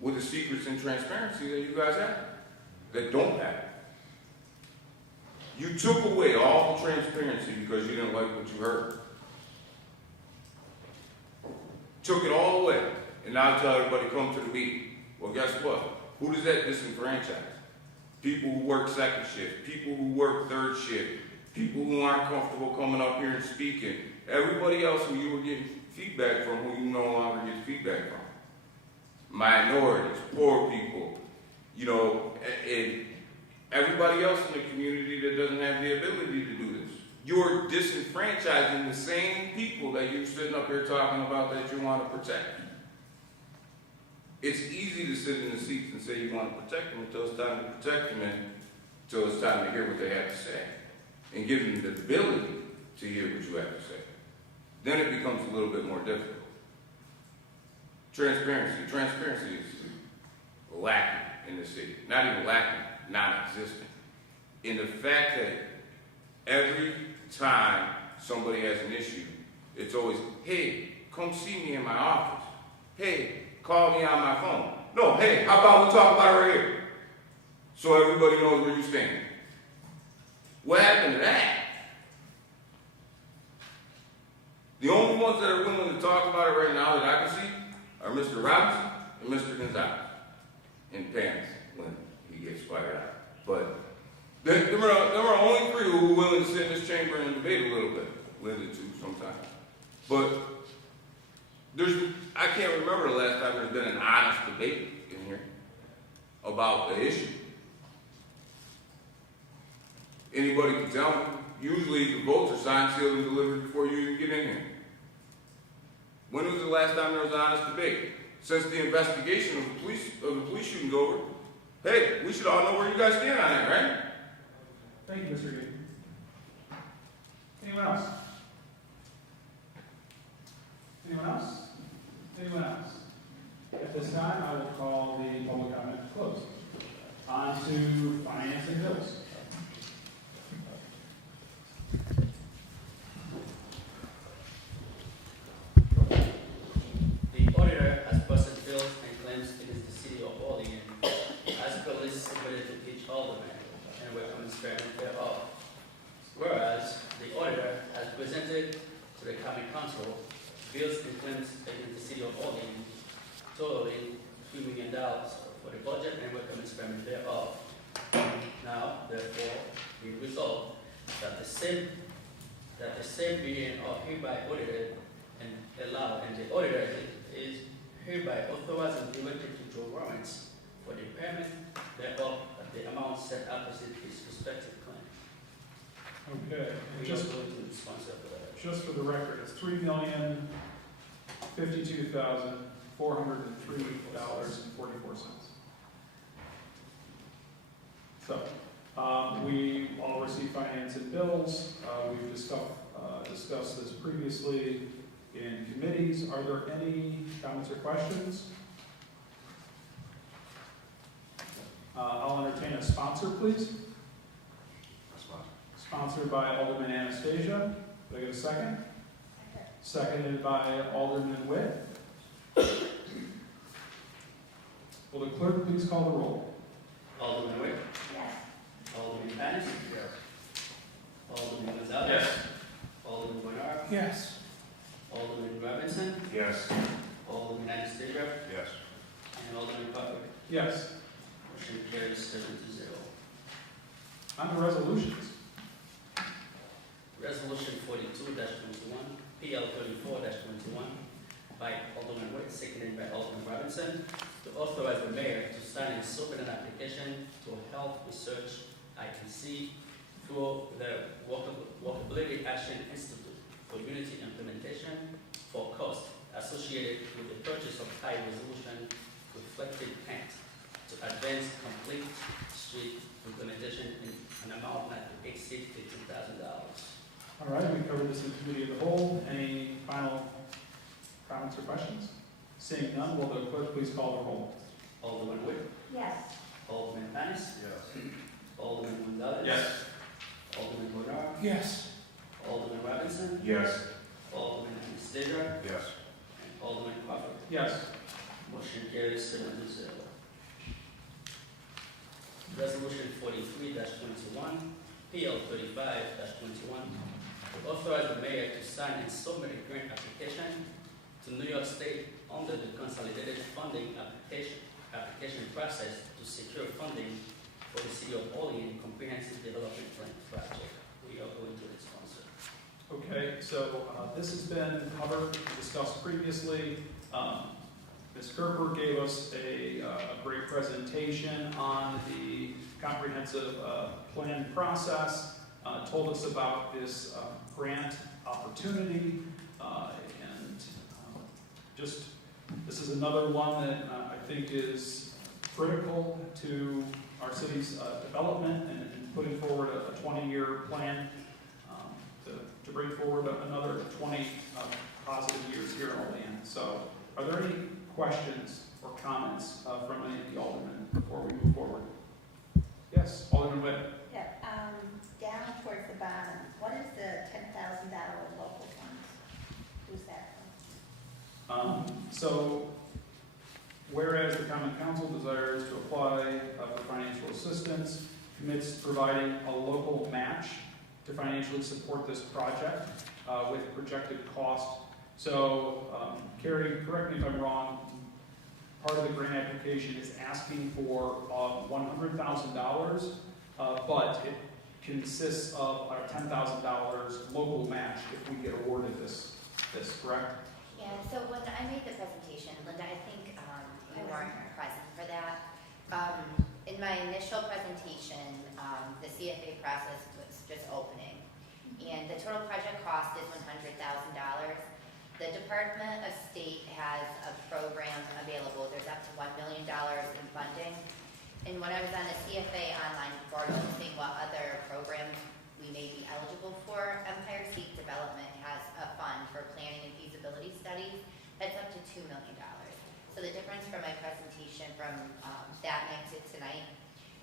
with the secrets and transparency that you guys have, that don't have. You took away all the transparency because you didn't like what you heard. Took it all away. And now tell everybody come to the meeting. Well, guess what? Who does that disenfranchise? People who work second shift, people who work third shift, people who aren't comfortable coming up here and speaking. Everybody else who you were getting feedback from, who you no longer get feedback from. minorities, poor people, you know, and everybody else in the community that doesn't have the ability to do this. You're disenfranchising the same people that you're sitting up here talking about that you want to protect. It's easy to sit in the seats and say you want to protect them until it's time to protect them and until it's time to hear what they have to say and give them the ability to hear what you have to say. Then it becomes a little bit more difficult. Transparency is lacking in the city. Not even lacking, non-existent. In the fact that every time somebody has an issue, it's always, hey, come see me in my office. Hey, call me on my phone. No, hey, how about we talk about it right here? So everybody knows where you stand. What happened to that? The only ones that are willing to talk about it right now that I can see are Mr. Robinson and Mr. Gonzalez in pants when he gets fired out. But there are only three who are willing to sit in this chamber and debate a little bit. Linda too sometimes. But I can't remember the last time there's been an honest debate in here about the issue. Anybody can tell me. Usually the votes are signed, sealed, and delivered before you even get in here. When was the last time there was an honest debate? Since the investigation of the police shooting's over. Hey, we should all know where you guys stand on that, right? Thank you, Mr. Gay. Anyone else? Anyone else? Anyone else? At this time, I will call the public comment closed. On to finance and bills. The auditor has posted bills and claims against the city of Olean as per list submitted to each alderman and recommended thereof. Whereas the auditor has presented to the common council bills and claims against the city of Olean totaling $3 million for the budget and recommends payment thereof. Now, therefore, we resolve that the same being are hereby audited and allowed, and the auditor is hereby authorized and directed to draw warrants for the payment thereof at the amount set opposite his respective claim. Okay. We Just also to the sponsor for that. Just for the record, it's $3,052,403.44. So, we all receive finance and bills. We've discussed this previously in committees. Are there any comments or questions? I'll entertain a sponsor, please. Sponsored by Alderman Anastasia. Did I get a second? Seconded by Alderman Witt. Will the clerk please call the roll? Alderman Witt? Yes. Alderman Panis? Yes. Alderman Gonzalez? Yes. Alderman Bernard? Yes. Alderman Robinson? Yes. Alderman Anastasia? Yes. And Alderman Potter? Yes. Motion carries 7-0. On to resolutions. Resolution 42-21, PL 34-21, by Alderman Witt, seconded by Alderman Robinson, to authorize the mayor to sign and submit an application to Health Research ITC through the Walkability Action Institute for Unity implementation for costs associated with the purchase of high-resolution reflective paint to advance complete street implementation in an amount not to exceed $15,000. All right, we covered this in committee of the whole. Any final comments or questions? Seeing none, will the clerk please call the roll? Alderman Witt? Yes. Alderman Panis? Yes. Alderman Gonzalez? Yes. Alderman Bernard? Yes. Alderman Robinson? Yes. Alderman Anastasia? Yes. And Alderman Crawford? Yes. Motion carries 7-0. Resolution 43-21, PL 35-21, to authorize the mayor to sign and submit a grant application to New York State under the consolidated funding application process to secure funding for the City of Olean Comprehensive Development Plan project. We are going to its sponsor. Okay, so this has been covered, discussed previously. Ms. Kerper gave us a great presentation on the comprehensive plan process, told us about this grant opportunity, and just this is another one that I think is critical to our city's development and putting forward a 20-year plan to bring forward another 20 positive years here in Olean. So are there any questions or comments from any of the aldermen before we move forward? Yes, Alderman Witt. Yeah, down towards the bottom, what is the $10,000 local funds? Who's that from? So, whereas the Common Council desires to apply for financial assistance, commits to providing a local match to financially support this project with projected cost. So, Carrie, correct me if I'm wrong, part of the grant application is asking for $100,000, but it consists of $10,000 local match if we get awarded this, correct? Yeah, so when I made the presentation, Linda, I think you weren't present for that. In my initial presentation, the CFA process was just opening, and the total project cost is $100,000. The Department of State has a program available. There's up to $1 million in funding. And when I was on the CFA online board listing what other programs we may be eligible for, Empire State Development has a fund for planning and feasibility studies that's up to $2 million. So the difference from my presentation from that night to tonight,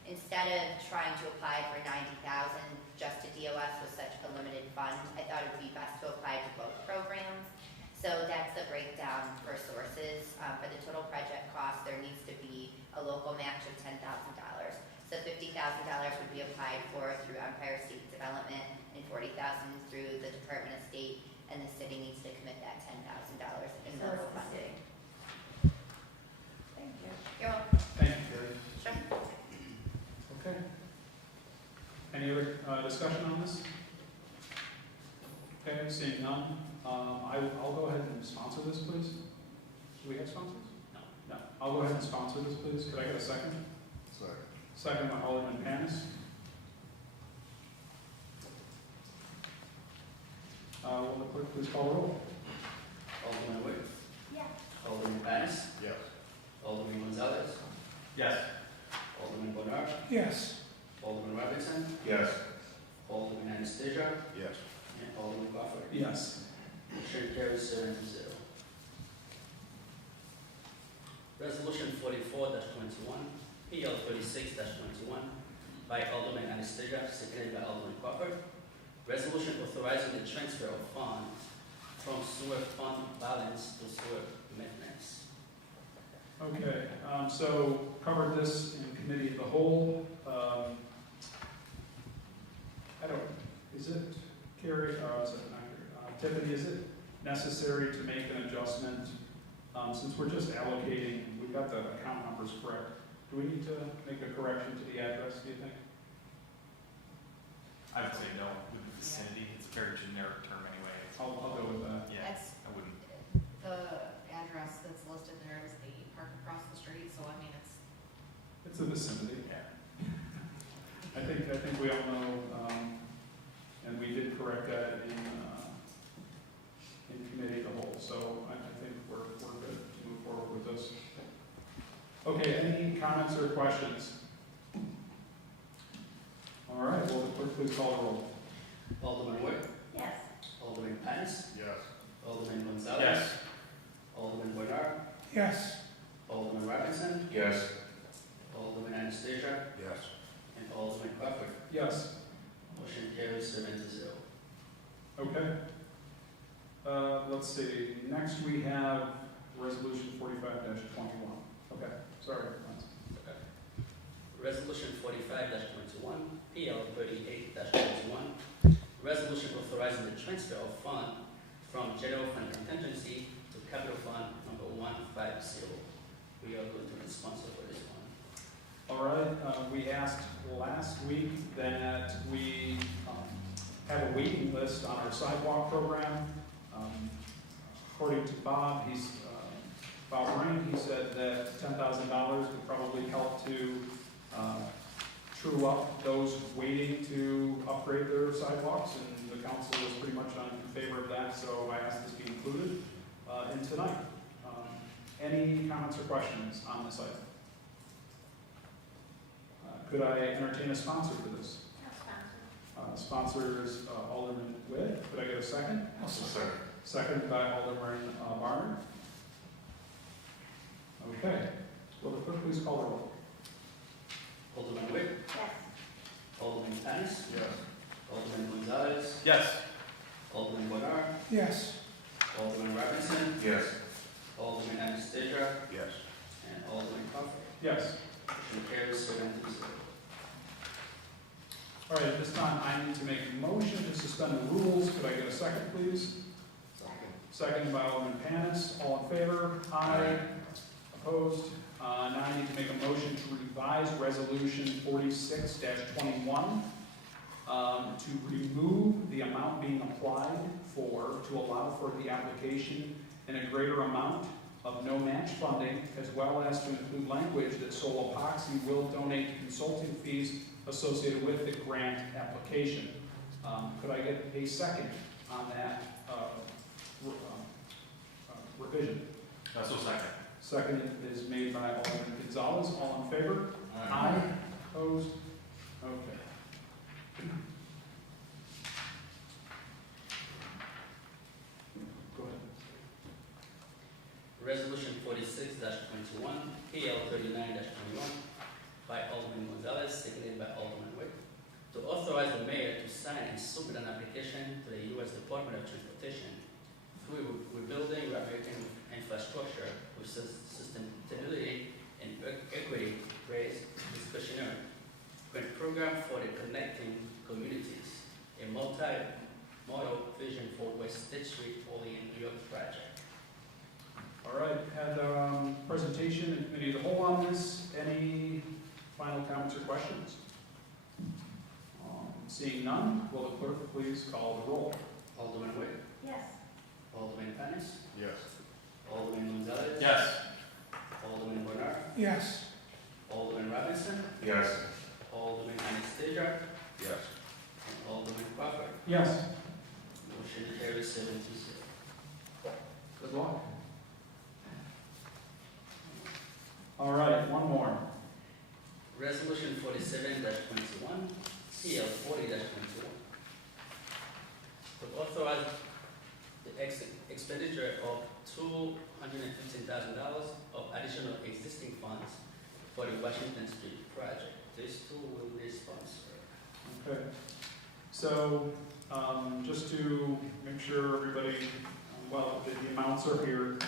instead of trying to apply for $90,000 just to DOS with such a limited fund, I thought it would be best to apply to both programs. So that's the breakdown for sources. For the total project cost, there needs to be a local match of $10,000. So $50,000 would be applied for through Empire State Development and $40,000 through the Department of State, and the city needs to commit that $10,000 in local funding. Thank you. You're welcome. Thank you, Carrie. Sure. Okay. Any other discussion on this? Okay, seeing none, I'll go ahead and sponsor this, please. Do we have sponsors? No. No. I'll go ahead and sponsor this, please. Could I get a second? Second. Second by Alderman Panis. Will the clerk please call the roll? Alderman Witt, Yeah. Alderman Panis, Yes. Alderman Gonzalez, Yes. Alderman Bernard, Yes. Alderman Robinson, Yes. Alderman Anastasia, Yes. and Alderman Crawford. Yes. Motion carries 7-0. Resolution 44-21, PL 36-21, by Alderman Anastasia, seconded by Alderman Crawford. Resolution authorizing the transfer of funds from sewer fund balance to sewer maintenance. Okay, so covered this in committee of the whole. Is it, Carrie, is it not Carrie? Tiffany, is it necessary to make an adjustment? Since we're just allocating, we've got the account numbers correct. Do we need to make a correction to the address, do you think? I would say no, with the vicinity, it's a very generic term anyway. I'll go with that. Yeah, That's I wouldn't. the address that's listed there is the park across the street, so I mean, It's a vicinity. Yeah. I think we all know, and we did correct that in committee of the whole, so I think we're good to move forward with this. Okay, any comments or questions? All right, well, the clerk please call the roll. Alderman Witt, Yes. Alderman Panis, Yes. Alderman Gonzalez, Yes. Alderman Bernard, Yes. Alderman Robinson, Yes. Alderman Anastasia, Yes. and Alderman Crawford. Yes. Motion carries 7-0. Okay. Let's see, next we have resolution 45-21. Okay, sorry. Resolution 45-21, PL 38-21, resolution authorizing the transfer of fund from general fund contingency to capital fund number 150. We are going to be sponsor for this one. All right, we asked last week that we have a waiting list on our sidewalk program. According to Bob, he's Bob Rain, he said that $10,000 would probably help to true up those waiting to upgrade their sidewalks, and the council was pretty much in favor of that, so I asked this be included in tonight. Any comments or questions on this item? Could I entertain a sponsor for this? Sponsor is Alderman Witt. Could I get a second? Second. Second by Alderman Barner. Okay. Will the clerk please call the roll? Alderman Witt, Yes. Alderman Panis, Yes. Alderman Gonzalez, Yes. Alderman Bonar, Yes. Alderman Robinson, Yes. Alderman Anastasia, Yes. and Alderman Crawford. Yes. Motion carries 7-0. All right, at this time, I need to make a motion to suspend the rules. Could I get a second, please? Second. Second by Alderman Panis. All in favor? Aye. Opposed? Now I need to make a motion to revise Resolution 46-21 to remove the amount being applied for, to allow for the application in a greater amount of no match funding, as well as to include language that Sol Epoxy will donate consulting fees associated with the grant application. Could I get a second on that revision? That's a second. Second is made by Alderman Gonzalez. All in favor? Aye. Opposed? Okay. Go ahead. Resolution 46-21, PL 39-21, by Alderman Gonzalez, seconded by Alderman Witt, to authorize the mayor to sign and submit an application to the U.S. Department of Transportation through rebuilding American infrastructure with sustainability and equity raised discretionary grant program for the Connecting Communities, a multi-modal vision for West State Street, Olean, New York project. All right, had presentation and committee of the whole on this. Any final comments or questions? Seeing none, will the clerk please call the roll? Alderman Witt, Yes. Alderman Panis, Yes. Alderman Gonzalez, Yes. Alderman Bernard, Yes. Alderman Robinson, Yes. Alderman Anastasia, Yes. and Alderman Crawford. Yes. Motion carries 7-0. Good luck. All right, one more. Resolution 47-21, CL 40-21. To authorize the expenditure of $215,000 of additional existing funds for the Washington Street project. These two will be sponsored. Okay. So, just to make sure everybody, well, the amounts are here.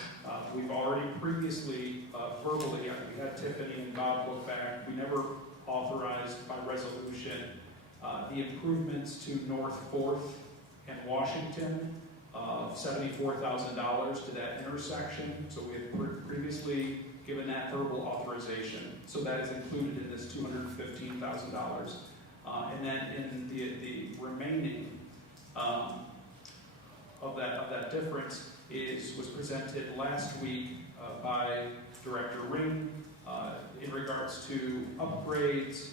We've already previously verbally, we had Tiffany and Bob look back. We never authorized by resolution the improvements to North 4th and Washington of $74,000 to that intersection. So we had previously given that verbal authorization. So that is included in this $215,000. And then in the remaining of that difference was presented last week by Director Ring in regards to upgrades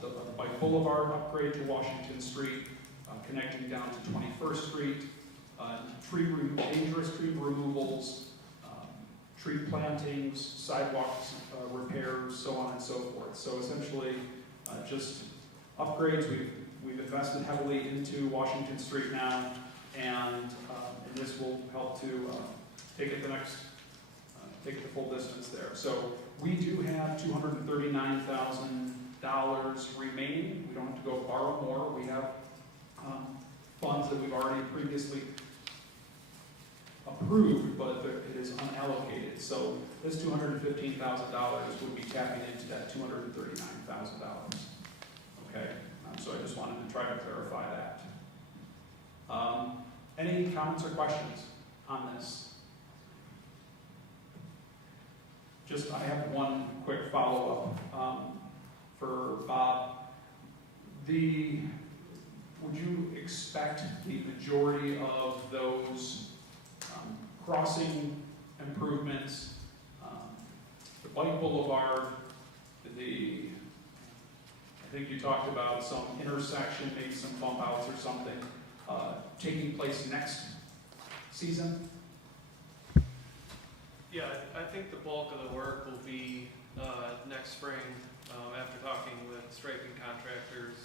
to the Bike Boulevard upgrade to Washington Street, connecting down to 21st Street, dangerous tree removals, tree plantings, sidewalks repairs, so on and so forth. So essentially, just upgrades. We've invested heavily into Washington Street now, and this will help to take it the full distance there. So we do have $239,000 remaining. We don't have to go borrow more. We have funds that we've already previously approved, but it is unallocated. So this $215,000 would be tapping into that $239,000. Okay, so I just wanted to try to clarify that. Any comments or questions on this? I have one quick follow-up for Bob. Would you expect the majority of those crossing improvements, the bike boulevard, I think you talked about some intersection, maybe some bump outs or something, taking place next season. Yeah, I think the bulk of the work will be next spring, after talking with striping contractors,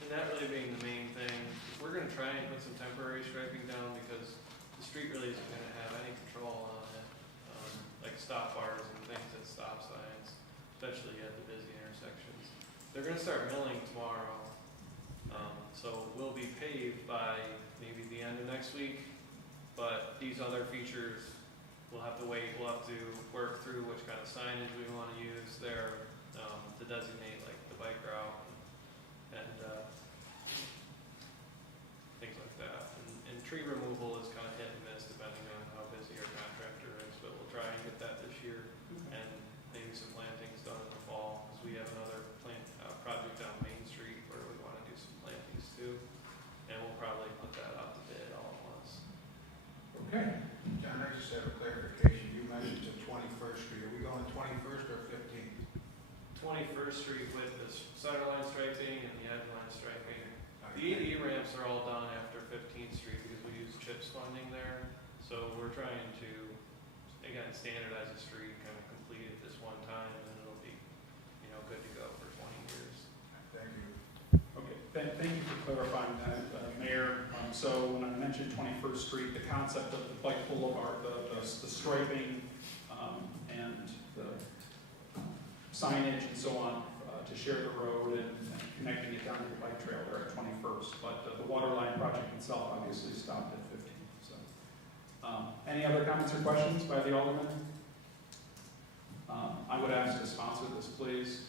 and that really being the main thing. We're gonna try and put some temporary striping down because the street really isn't gonna have any control on it, like stop bars and things at stop signs, especially at the busy intersections. They're gonna start milling tomorrow, so we'll be paved by maybe the end of next week, but these other features, we'll have to wait, we'll have to work through which kind of signage we want to use there to designate like the bike route and things like that. And tree removal is kind of hit and miss depending on how busy our contractor is, but we'll try and get that this year and maybe some plantings done in the fall because we have another project down Main Street where we want to do some plantings too, and we'll probably put that out to bid all at once. Okay. John, I just have a clarification. You mentioned the 21st Street. Are we going 21st or 15th? 21st Street with the center line striping and the edge line striping. The AD ramps are all done after 15th Street because we use CHIPS funding there. So we're trying to, again, standardize the street, kind of complete it this one time, and then it'll be, good to go for 20 years. Thank you. Okay, thank you for clarifying that, Mayor. So when I mentioned 21st Street, the concept of the bike boulevard, the striping, and the signage and so on, to share the road and connecting it down to the bike trail there at 21st. But the water line project itself obviously stopped at 15th. So, any other comments or questions by the Alderman? I would ask to sponsor this, please.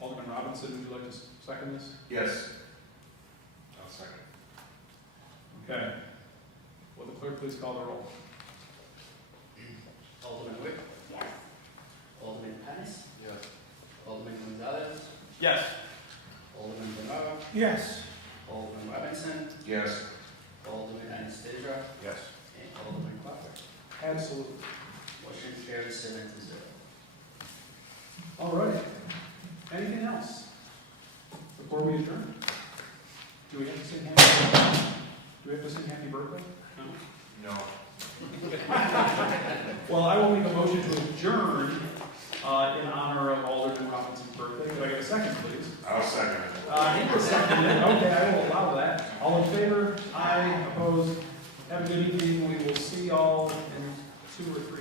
Alderman Robinson, would you like to second this? Yes. I'll second. Okay. Will the clerk please call the roll? Alderman Witt? Yes. Alderman Panis? Yes. Alderman Gonzalez? Yes. Alderman Bernard? Yes. Alderman Robinson? Yes. Alderman Anastasia? Yes. And Alderman Crawford. Absolutely. Motion carries 7-0. All right. Anything else before we adjourn? Do we have to sing happy birthday? No. No. Well, I will make a motion to adjourn in honor of Alderman Robinson's birthday. Could I get a second, please? I'll second it. He was seconded. Okay, I